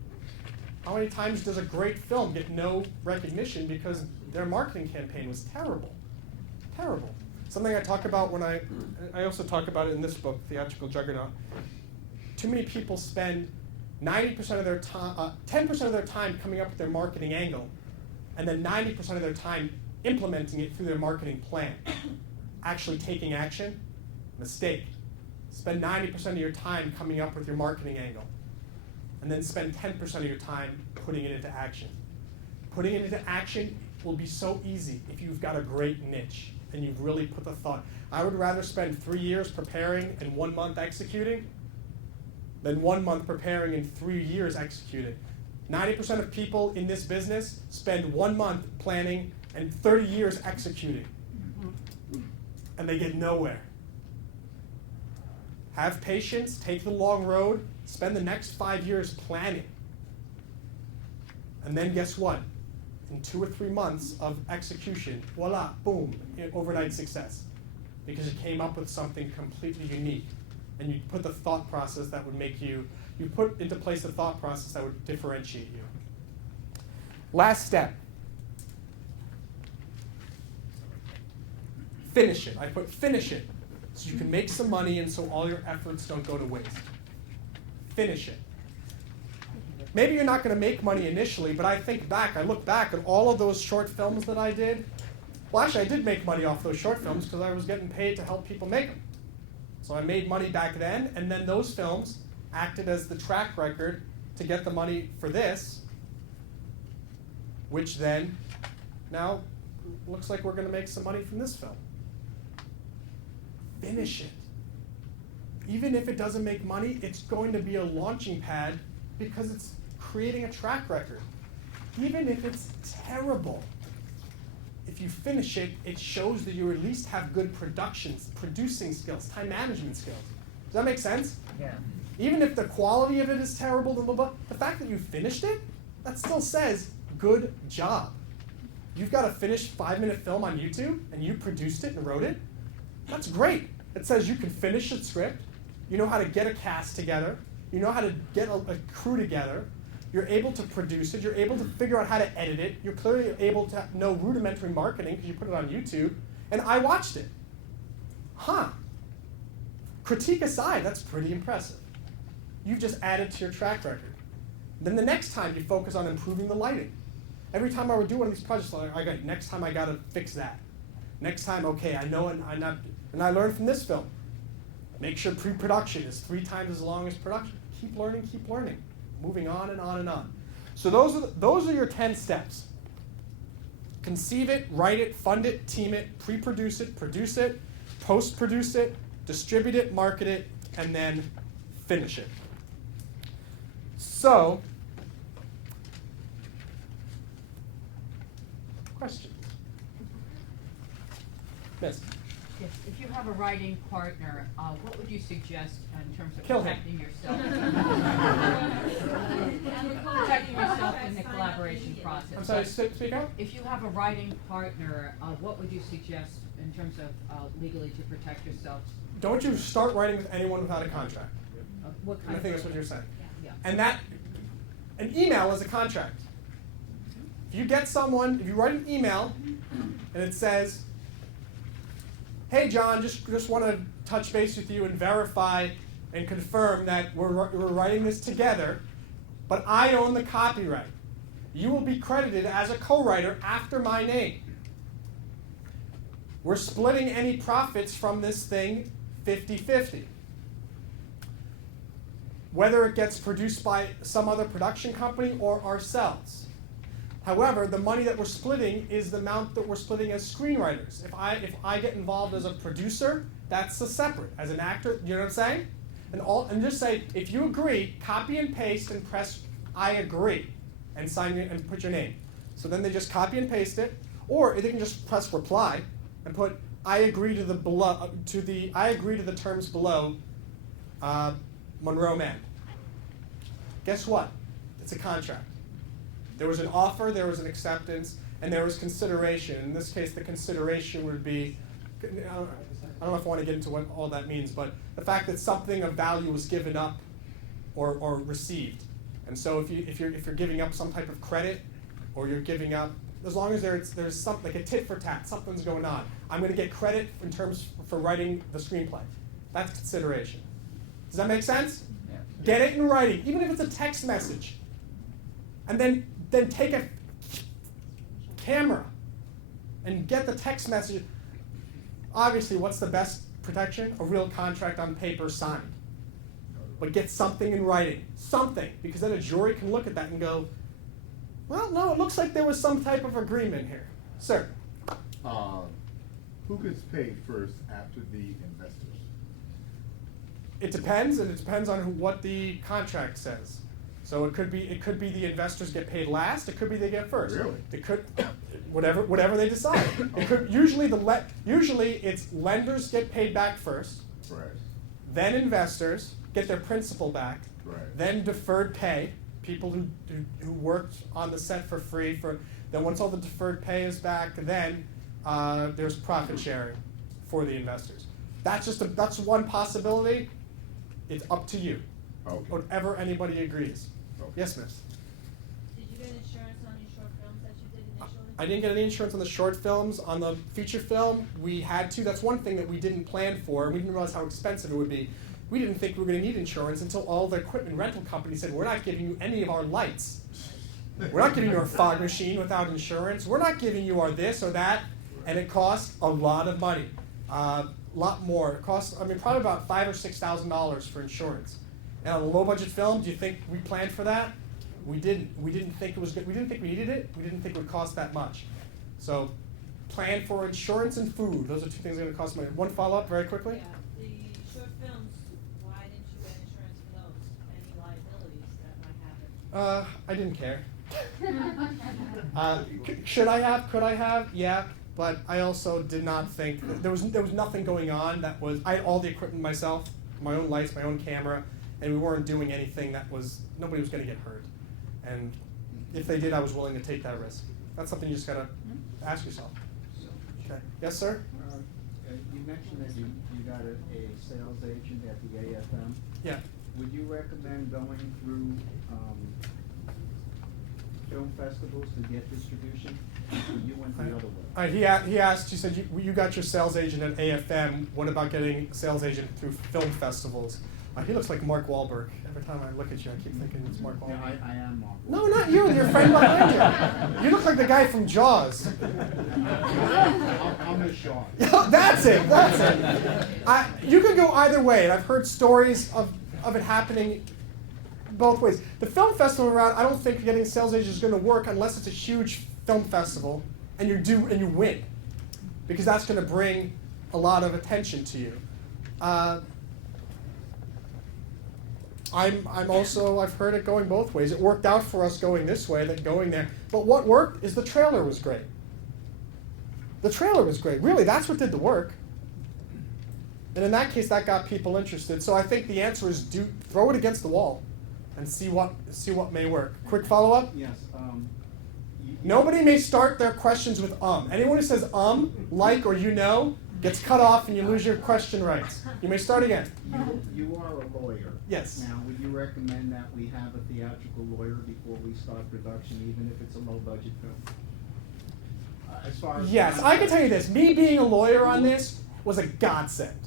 How many times does a great film get no recognition because their marketing campaign was terrible? Terrible. Something I talk about when I also talk about it in this book, Theatrical Juggernaut. Too many people spend 90% of their time, 10% of their time coming up with their marketing angle, and then 90% of their time implementing it through their marketing plan. Actually taking action, mistake. Spend 90% of your time coming up with your marketing angle, and then spend 10% of your time putting it into action. Putting it into action will be so easy if you've got a great niche and you've really put the thought. I would rather spend 3 years preparing and 1 month executing than 1 month preparing and 3 years executing. 90% of people in this business spend 1 month planning and 30 years executing. And they get nowhere. Have patience, take the long road, spend the next 5 years planning. And then guess what? In 2 or 3 months of execution, voila, boom, overnight success. Because you came up with something completely unique. And you put the thought process that would make you put into place the thought process that would differentiate you. Last step. Finish it. I put finish it so you can make some money and so all your efforts don't go to waste. Finish it. Maybe you're not going to make money initially, but I look back at all of those short films that I did. Well, actually, I did make money off those short films because I was getting paid to help people make them. So I made money back then, and then those films acted as the track record to get the money for this, which then now looks like we're going to make some money from this film. Finish it. Even if it doesn't make money, it's going to be a launching pad because it's creating a track record. Even if it's terrible, if you finish it, it shows that you at least have good producing skills, time management skills. Does that make sense? Yeah. Even if the quality of it is terrible, blah, blah, blah, the fact that you finished it, that still says, good job. You've got a finished 5-minute film on YouTube, and you produced it and wrote it. That's great. It says you can finish a script, you know how to get a cast together, you know how to get a crew together, you're able to produce it, you're able to figure out how to edit it, you're clearly able to know rudimentary marketing because you put it on YouTube, and I watched it. Critique aside, that's pretty impressive. You've just added to your track record. Then the next time you focus on improving the lighting. Every time I would do one of these projects, next time I gotta fix that. Next time, okay, I know and I learned from this film. Make sure pre-production is 3 times as long as production. Keep learning. Moving on and on and on. So those are your 10 steps. Conceive it, write it, fund it, team it, pre-produce it, produce it, post-produce it, distribute it, market it, and then finish it. So, questions? Yes. Yes, if you have a writing partner, what would you suggest in terms of Kill him. protecting yourself? Protecting yourself in the collaboration process. I'm sorry, speak up? If you have a writing partner, what would you suggest in terms of legally to protect yourself? Don't you start writing with anyone without a contract. What And kind I think of that's what you're saying. Yeah. And an email is a contract. If you write an email and it says, hey John, just want to touch base with you and verify and confirm that we're writing this together, but I own the copyright. You will be credited as a co-writer after my name. We're splitting any profits from this thing 50-50. Whether it gets produced by some other production company or ourselves. However, the money that we're splitting is the amount that we're splitting as screenwriters. If I get involved as a producer, that's a separate. As an actor, you know what I'm saying? And just say, if you agree, copy and paste and press I agree and sign it and put your name. So then they just copy and paste it, or they can just press reply and put I agree to the I agree to the terms below, Monroe Mann. Guess what? It's a contract. There was an offer, there was an acceptance, and there was consideration. In this case, the consideration would be, I don't know if I want to get into what all that means, but the fact that something of value was given up or received. And so if you're giving up some type of credit, or you're giving up, as long as there's something like a tit for tat, something's going on, I'm going to get credit in terms for writing the screenplay. That's consideration. Does that make sense? Yeah. Get it in writing, even if it's a text message. And then take a camera and get the text message. Obviously, what's the best protection? A real contract on paper signed. But get something in writing, something, because then a jury can look at that and go, well, no, it looks like there was some type of agreement here. Sir? Who gets paid first after the investors? It depends, and it depends on what the contract says. So it could be the investors get paid last. It could be they get first. Really? It could, whatever they decide. It could usually it's lenders get paid back first. Right. Then investors get their principal back. Right. Then deferred pay. People who worked on the set for free then once all the deferred pay is back, then there's profit sharing for the investors. That's one possibility. It's up to you. Okay. Whatever anybody agrees. Okay. Yes, miss. Did you get insurance on your short films that you did initially? I didn't get any insurance on the short films. On the feature film, we had to. That's one thing that we didn't plan for. We didn't realize how expensive it would be. We didn't think we were going to need insurance until all the equipment rental companies said, we're not giving you any of our lights. We're not giving you our fog machine without insurance. We're not giving you our this or that. And it cost a lot of money. A lot more. It cost, probably about $5,000 or $6,000 for insurance. And on a low budget film, do you think we planned for that? We didn't. We didn't think it was good. We didn't think we needed it. We didn't think it would cost that much. So plan for insurance and food. Those are two things that are going to cost money. One follow-up very quickly. Yeah, the short films, why didn't you get insurance for those? Any liabilities that might happen? I didn't care. Should I have? Could I have? Yeah. But I also did not think there was nothing going on that was. I had all the equipment myself, my own lights, my own camera, and we weren't doing anything that was. Nobody was going to get hurt, and if they did, I was willing to take that risk. That's something you just gotta ask yourself. Okay. Yes, sir. You mentioned that you got a sales agent at the AFM. Yeah. Would you recommend going through film festivals to get distribution? Or you went the other way? All right, he asked, he said, you got your sales agent at AFM. What about getting a sales agent through film festivals? He looks like Mark Wahlberg. Every time I look at you, I keep thinking it's Mark Wahlberg. Yeah, I am Mark. No, not you, your friend behind you. You look like the guy from Jaws. I'm the Sean. That's it. You could go either way, and I've heard stories of it happening both ways. The film festival route, I don't think getting a sales agent is going to work unless it's a huge film festival and you win, because that's going to bring a lot of attention to you. I've heard it going both ways. It worked out for us going this way than going there. But what worked is the trailer was great. The trailer was great. Really, that's what did the work. And in that case, that got people interested. So I think the answer is throw it against the wall and see what may work. Quick follow-up? Yes. Nobody may start their questions with Anyone who says like, or gets cut off and you lose your question rights. You may start again. You are a lawyer. Yes. Now, would you recommend that we have a theatrical lawyer before we start production, even if it's a low-budget film? As far as yes, I can tell you this. Me being a lawyer on this was a godsend.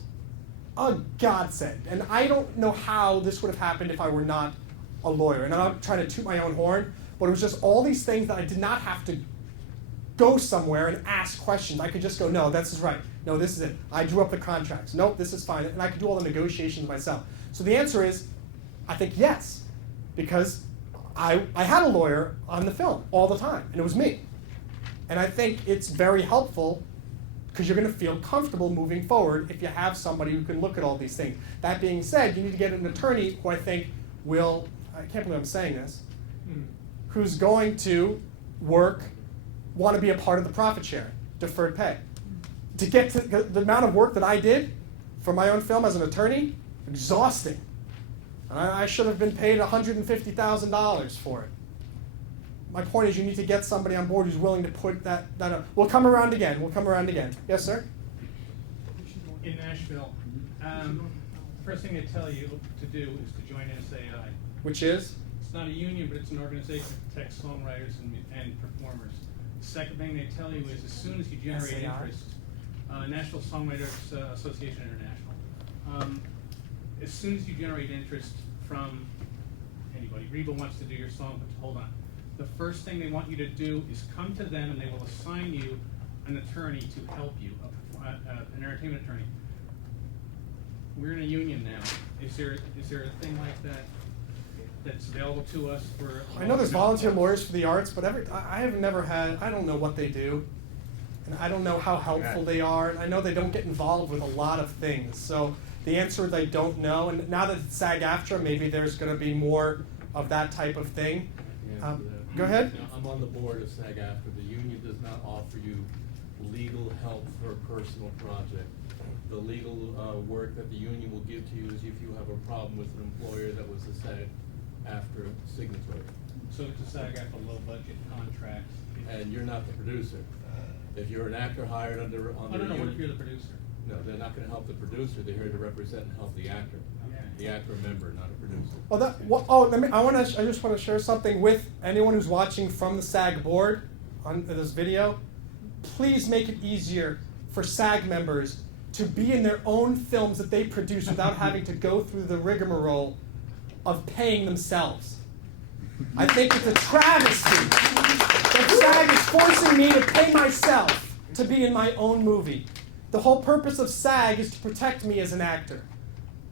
a godsend. And I don't know how this would have happened if I were not a lawyer. And I'm not trying to toot my own horn, but it was just all these things that I did not have to go somewhere and ask questions. I could just go, no, this is right. No, this is it. I drew up the contracts. Nope, this is fine. And I could do all the negotiations myself. So the answer is, I think yes, because I had a lawyer on the film all the time, and it was me. And I think it's very helpful because you're going to feel comfortable moving forward if you have somebody who can look at all these things. That being said, you need to get an attorney who I think will, I can't believe I'm saying this, who's going to want to be a part of the profit sharing, deferred pay. To get to the amount of work that I did for my own film as an attorney, exhausting. And I should have been paid $150,000 for it. My point is you need to get somebody on board who's willing to put that up. We'll come around again. We'll come around again. Yes, sir? In Nashville, first thing they tell you to do is to join SAI. Which is? It's not a union, but it's an organization that protects songwriters and performers. The second thing they tell you is as soon as you generate SAI? interest, National Songwriters Association International. As soon as you generate interest from anybody, Reba wants to do your song, but hold on. The first thing they want you to do is come to them and they will assign you an attorney to help you, an entertainment attorney. We're in a union now. Is there a thing like that that's available to us for? I know there's volunteer lawyers for the arts, but I have never had, I don't know what they do. And I don't know how helpful they are. And I know they don't get involved with a lot of things. So the answer is I don't know. And now that it's SAG-AFTRA, maybe there's going to be more of that type of thing. Go ahead. I'm on the board of SAG-AFTRA. The union does not offer you legal help for a personal project. The legal work that the union will give to you is if you have a problem with an employer that was a SAG-AFTRA signatory. So it's a SAG-AFTRA low-budget contract. And you're not the producer. If you're an actor hired under No, what if you're the producer? No, they're not going to help the producer. They're here to represent and help the actor. Okay. The actor member, not a producer. I just want to share something with anyone who's watching from the SAG board on this video. Please make it easier for SAG members to be in their own films that they produce without having to go through the rigmarole of paying themselves. I think it's a travesty that SAG is forcing me to pay myself to be in my own movie. The whole purpose of SAG is to protect me as an actor,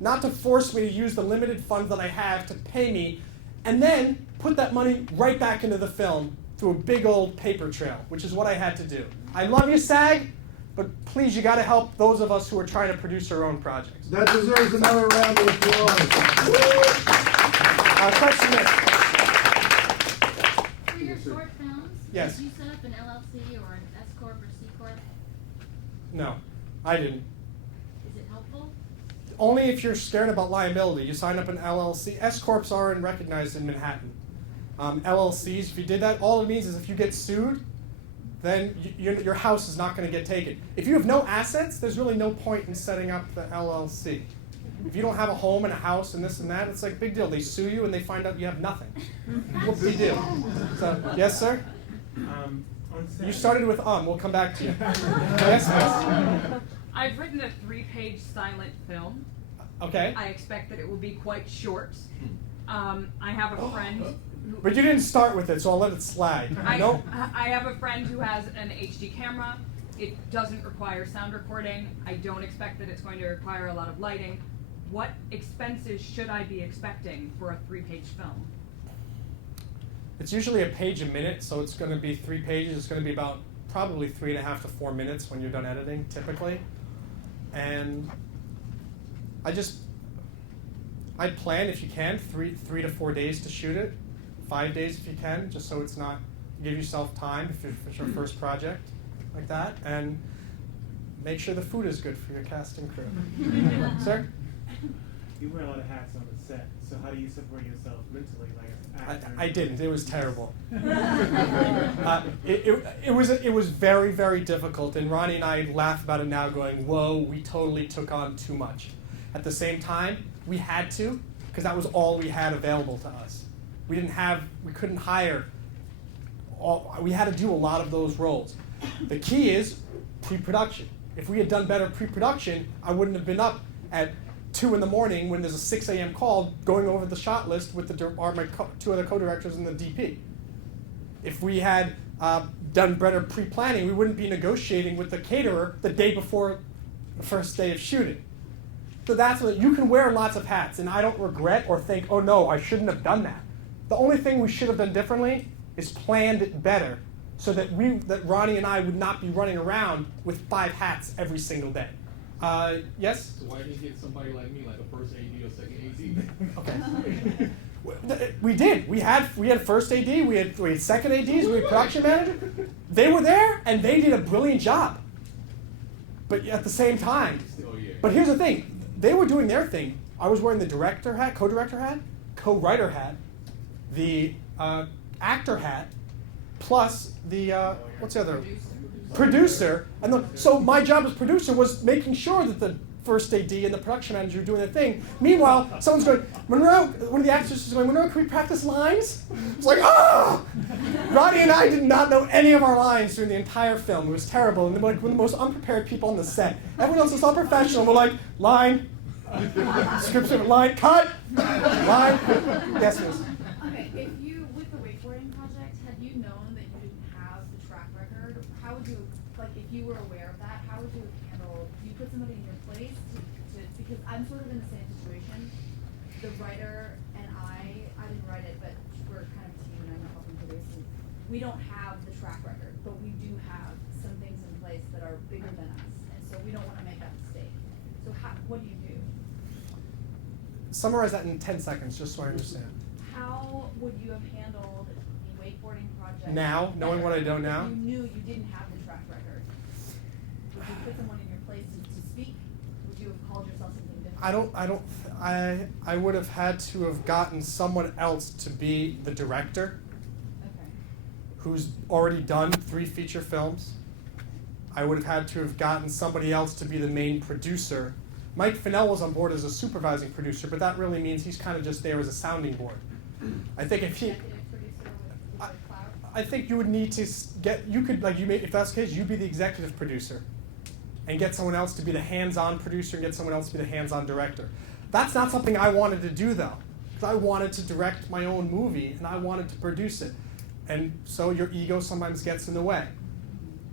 not to force me to use the limited funds that I have to pay me and then put that money right back into the film through a big old paper trail, which is what I had to do. I love you, SAG, but please, you got to help those of us who are trying to produce our own projects. That deserves another round of applause. Question is, For your short films, yes. did you set up an LLC or an S Corp or C Corp? No, I didn't. Is it helpful? Only if you're scared about liability. You sign up an LLC. S-Corps aren't recognized in Manhattan. LLCs, if you did that, all it means is if you get sued, then your house is not going to get taken. If you have no assets, there's really no point in setting up the LLC. If you don't have a home and a house and this and that, it's like big deal. They sue you and they find out you have nothing. What's the deal? So, yes, sir? You started with we'll come back to you. Yes, miss? I've written a 3-page silent film. Okay. I expect that it will be quite short. I have a friend who... But you didn't start with it, so I'll let it slide. Nope. I have a friend who has an HD camera. It doesn't require sound recording. I don't expect that it's going to require a lot of lighting. What expenses should I be expecting for a 3-page film? It's usually a page a minute, so it's going to be 3 pages. It's going to be about probably 3.5 to 4 minutes when you're done editing, typically. And I'd plan, if you can, 3 to 4 days to shoot it, 5 days if you can, just so it's not, give yourself time if it's your first project like that, and make sure the food is good for your cast and crew. Sir? You wear a lot of hats on the set, so how do you support yourself mentally, like an actor? I didn't. It was terrible. It was very, very difficult, and Ronnie and I laugh about it now going, whoa, we totally took on too much. At the same time, we had to, because that was all we had available to us. We couldn't hire, we had to do a lot of those roles. The key is pre-production. If we had done better pre-production, I wouldn't have been up at 2 in the morning when there's a 6 a.m. call going over the shot list with my two other co-directors and the DP. If we had done better pre-planning, we wouldn't be negotiating with the caterer the day before the first day of shooting. So that's what, you can wear lots of hats, and I don't regret or think, oh no, I shouldn't have done that. The only thing we should have done differently is planned it better so that Ronnie and I would not be running around with 5 hats every single day. Yes? So why didn't you get somebody like me, like a first AD or second AD? Okay. We did. We had first AD, we had second ADs, we had production manager. They were there and they did a brilliant job. But at the same time, but here's the thing, they were doing their thing. I was wearing the director hat, co-director hat, co-writer hat, the actor hat, plus the what's the other? Producer. And so my job as producer was making sure that the first AD and the production manager were doing their thing. Meanwhile, someone's going, Monroe, one of the actors is going, Monroe, can we practice lines? It's like, oh! Ronnie and I did not know any of our lines during the entire film. It was terrible. And we're the most unprepared people on the set. Everyone else was all professional. We're like, line, script, line, cut, line. Yes, miss. Okay, if you, with the wakeboarding project, had you known that you didn't have the track record, how would you, like, if you were aware of that, how would you handle, do you put somebody in your place to because I'm sort of in the same situation. The writer and I didn't write it, but we're kind of a team and I'm helping produce, and we don't have the track record, but we do have some things in place that are bigger than us, and so we don't want to make that mistake. So what do you do? Summarize that in 10 seconds, just so I understand. How would you have handled the wakeboarding project? Now, knowing what I know now? If you knew you didn't have the track record, would you put someone in your place to speak? Would you have called yourself something different? I would have had to have gotten someone else to be the director, who's already done 3 feature films. I would have had to have gotten somebody else to be the main producer. Mike Fennell was on board as a supervising producer, but that really means he's kind of just there as a sounding board. I think if he, I think you would need to get, you could, like, if that's the case, you'd be the executive producer and get someone else to be the hands-on producer and get someone else to be the hands-on director. That's not something I wanted to do, though, because I wanted to direct my own movie and I wanted to produce it. And so your ego sometimes gets in the way.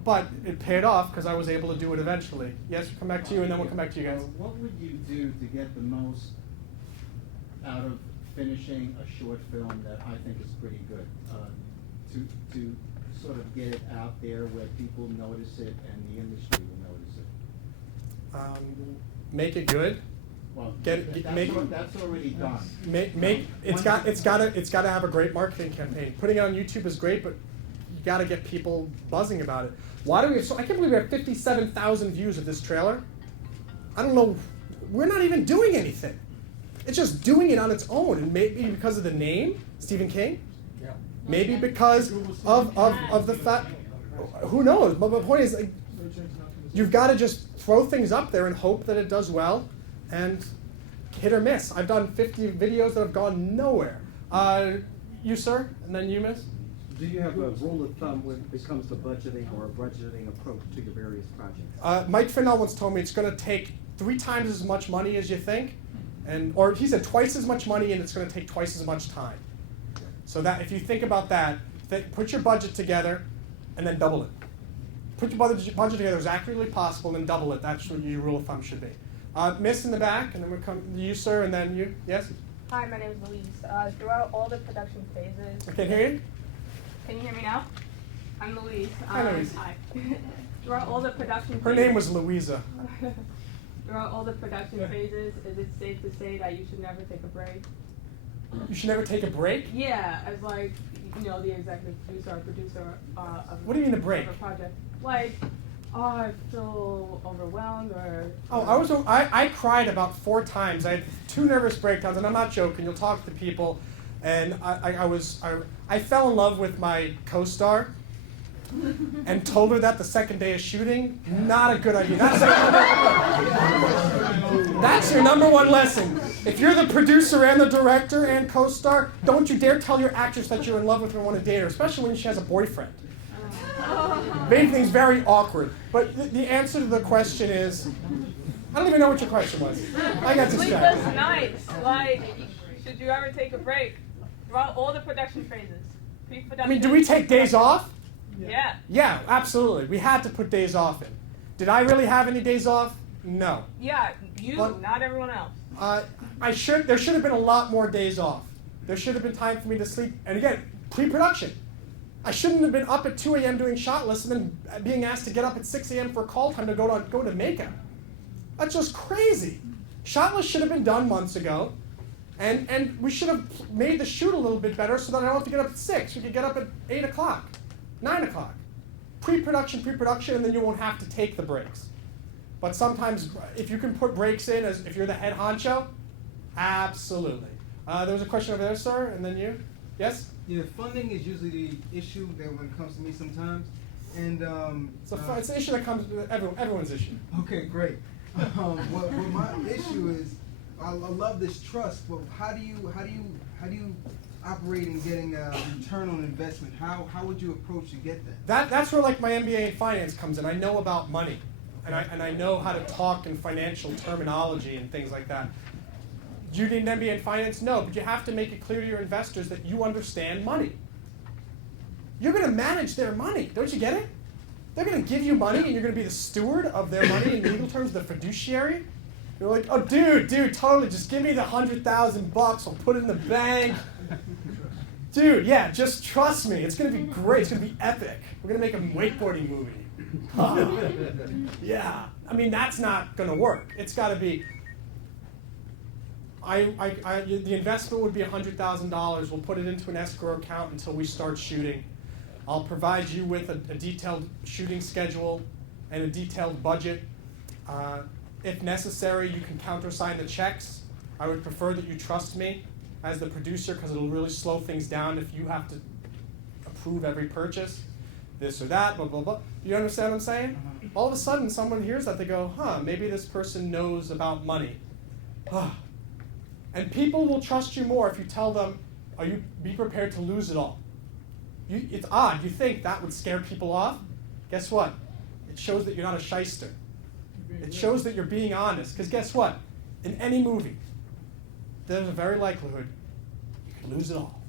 But it paid off because I was able to do it eventually. Yes, we'll come back to you and then we'll come back to you guys. What would you do to get the most out of finishing a short film that I think is pretty good? To sort of get it out there where people notice it and the industry will notice it? Make it good. Well, that's already done. It's got to have a great marketing campaign. Putting it on YouTube is great, but you got to get people buzzing about it. Why do we have I can't believe we have 57,000 views of this trailer. I don't know. We're not even doing anything. It's just doing it on its own, and maybe because of the name, Stephen King. Yeah. Maybe because of the fact. Who knows? But the point is, like, you've got to just throw things up there and hope that it does well, and hit or miss. I've done 50 videos that have gone nowhere. You, sir, and then you, miss. Do you have a rule of thumb when it comes to budgeting or a budgeting approach to your various projects? Mike Fennell once told me it's going to take 3 times as much money as you think, or he said twice as much money, and it's going to take twice as much time. So that if you think about that, put your budget together, and then double it. Put your budget together as accurately possible, and then double it. That's what your rule of thumb should be. Miss in the back, and then we'll come to you, sir, and then you. Yes? Hi, my name is Louise. Throughout all the production phases... I can't hear you. Can you hear me now? I'm Louise. Hi, Louise. Hi. Throughout all the production Her name was Louisa. Throughout all the production phases, is it safe to say that you should never take a break? You should never take a break? Yeah, as like, the executive producer or producer of What do you mean a break? a project. Like, I feel overwhelmed or... Oh, I cried about 4 times. I had 2 nervous breakdowns, and I'm not joking. You'll talk to people. And I fell in love with my co-star and told her that the second day of shooting. Not a good idea. That's your number 1 lesson. If you're the producer and the director and co-star, don't you dare tell your actress that you're in love with her and want to date her, especially when she has a boyfriend. Making things very awkward. But the answer to the question is, I don't even know what your question was. I got Sleepless distracted. nights. Like, should you ever take a break throughout all the production phases? I Pre-production. mean, do we take days off? Yeah. Yeah, absolutely. We had to put days off in. Did I really have any days off? No. Yeah, you, But- not everyone else. There should have been a lot more days off. There should have been time for me to sleep. And again, pre-production. I shouldn't have been up at 2 a.m. doing shot lists and then being asked to get up at 6 a.m. for call time to go to makeup. That's just crazy. Shot list should have been done months ago. And we should have made the shoot a little bit better so that I don't have to get up at 6. We could get up at 8 o'clock, 9 o'clock. Pre-production, and then you won't have to take the breaks. But sometimes, if you can put breaks in, as if you're the head honcho, absolutely. There was a question over there, sir, and then you. Yes? Yeah, funding is usually the issue that when it comes to me sometimes. And It's an issue that comes with everyone's issue. okay, great. What my issue is, I love this trust, but how do you operate in getting a return on investment? How would you approach to get that? That's where like my MBA in finance comes in. I know about money, and I know how to talk in financial terminology and things like that. Do you need an MBA in finance? No, but you have to make it clear to your investors that you understand money. You're going to manage their money. Don't you get it? They're going to give you money, and you're going to be the steward of their money in legal terms, the fiduciary. You're like, oh, dude, totally. Just give me the $100,000. I'll put it in the bank. Dude, yeah, just trust me. It's going to be great. It's going to be epic. We're going to make a wakeboarding movie. Yeah. I mean, that's not going to work. It's got to be, the investment would be $100,000. We'll put it into an escrow account until we start shooting. I'll provide you with a detailed shooting schedule and a detailed budget. If necessary, you can countersign the checks. I would prefer that you trust me as the producer because it'll really slow things down if you have to approve every purchase, this or that, blah, blah, blah. You understand what I'm saying? All of a sudden, someone hears that, they go, maybe this person knows about money. And people will trust you more if you tell them, be prepared to lose it all. It's odd. You think that would scare people off? Guess what? It shows that you're not a shyster. It shows that you're being honest. Because guess what? In any movie, there's a very likelihood you could lose it all.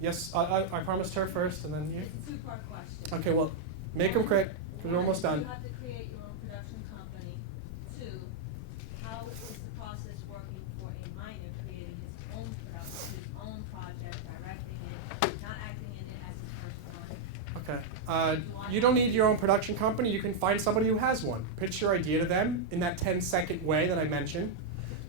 Yes, I promised her first, and then you. It's a two-part question. Okay, well, make them quick, because we're almost done. You have to create your own production company. 2, how is the process working for a minor creating his own production, his own project, directing it, not acting in it as his first one? Okay. You don't need your own production company. You can find somebody who has one. Pitch your idea to them in that 10-second way that I mentioned.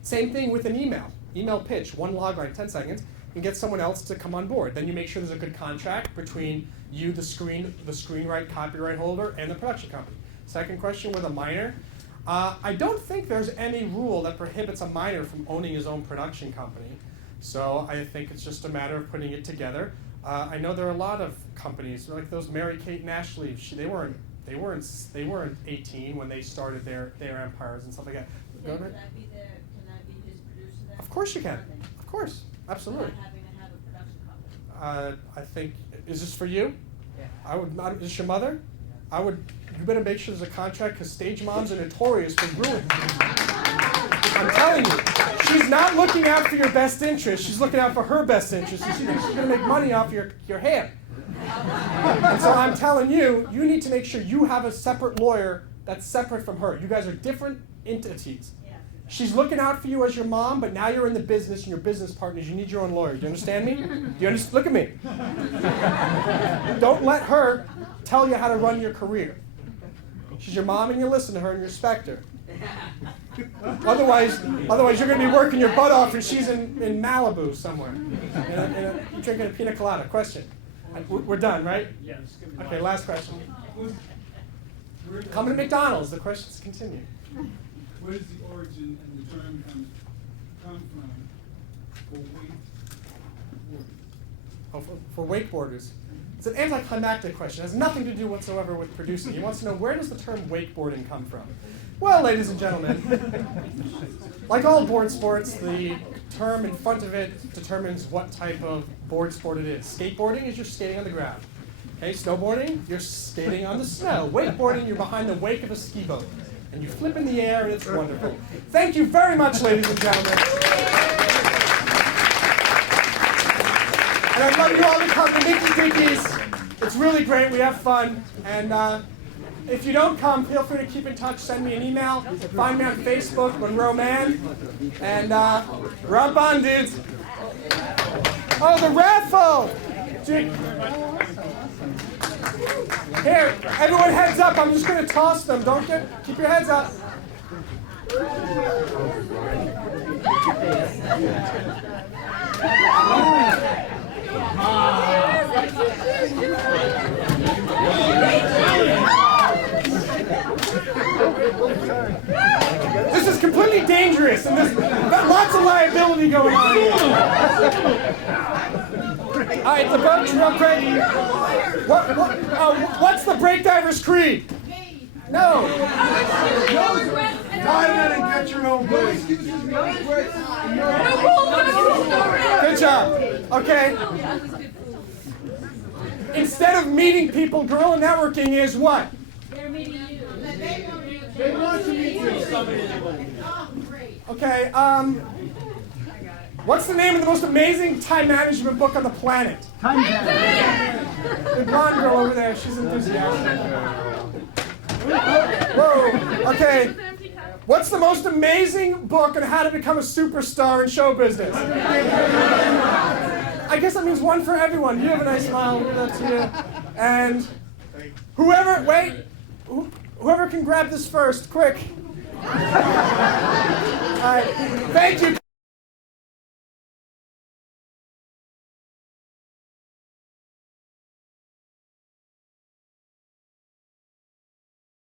Same thing with an email. Email pitch, one log line, 10 seconds, and get someone else to come on board. Then you make sure there's a good contract between you, the screenwrite, copyright holder, and the production company. Second question with a minor. I don't think there's any rule that prohibits a minor from owning his own production company. So I think it's just a matter of putting it together. I know there are a lot of companies like those Mary-Kate and Ashley. They weren't 18 when they started their empires and stuff like that. Can I be his producer then? Of course you can. Of course, absolutely. Not having to have a production company. I think, is this for you? Yeah. I would not. Is this your mother? You better make sure there's a contract because stage moms are notorious for ruining. I'm telling you, she's not looking out for your best interest. She's looking out for her best interest. And she thinks she's going to make money off your hair. And so I'm telling you, you need to make sure you have a separate lawyer that's separate from her. You guys are different entities. She's looking out for you as your mom, but now you're in the business and you're business partners. You need your own lawyer. Do you understand me? Do you understand? Look at me. Don't let her tell you how to run your career. She's your mom and you listen to her and you respect her. Otherwise you're going to be working your butt off and she's in Malibu somewhere. You're drinking a pina colada. Question. We're done, right? Yes. Okay, last question. Coming to McDonald's. The questions continue. Where does the origin and the term come from for wakeboarders? For wakeboarders. It's an anticlimactic question. It has nothing to do whatsoever with producing. He wants to know, where does the term wakeboarding come from? Well, ladies and gentlemen, like all board sports, the term in front of it determines what type of board sport it is. Skateboarding is you're skating on the ground. Okay, snowboarding, you're skating on the snow. Wakeboarding, you're behind the wake of a ski boat. and you flip in the air, and it's wonderful. Thank you very much, ladies and gentlemen. And I'd love you all to come to Mickey Dickies. It's really great. We have fun. And if you don't come, feel free to keep in touch. Send me an email. Find me on Facebook, Monroe Mann. And we're up on, dudes. Oh, the raffle! Here, everyone heads up. I'm just going to toss them. Keep your heads up. This is completely dangerous, and there's lots of liability going on here. All right, the boats real quick. What's the break diver's creed? No. Dive in and get your own boat. Good job. Okay. Instead of meeting people, guerrilla networking is what? They're meeting you. They want to meet you. Okay, what's the name of the most amazing time management book on the planet? Time management. The blonde girl over there, she's enthusiastic. Whoa, okay. What's the most amazing book on how to become a superstar in show business? I guess that means one for everyone. You have a nice smile. We'll give that to you. And whoever can grab this first, quick. All right, thank you.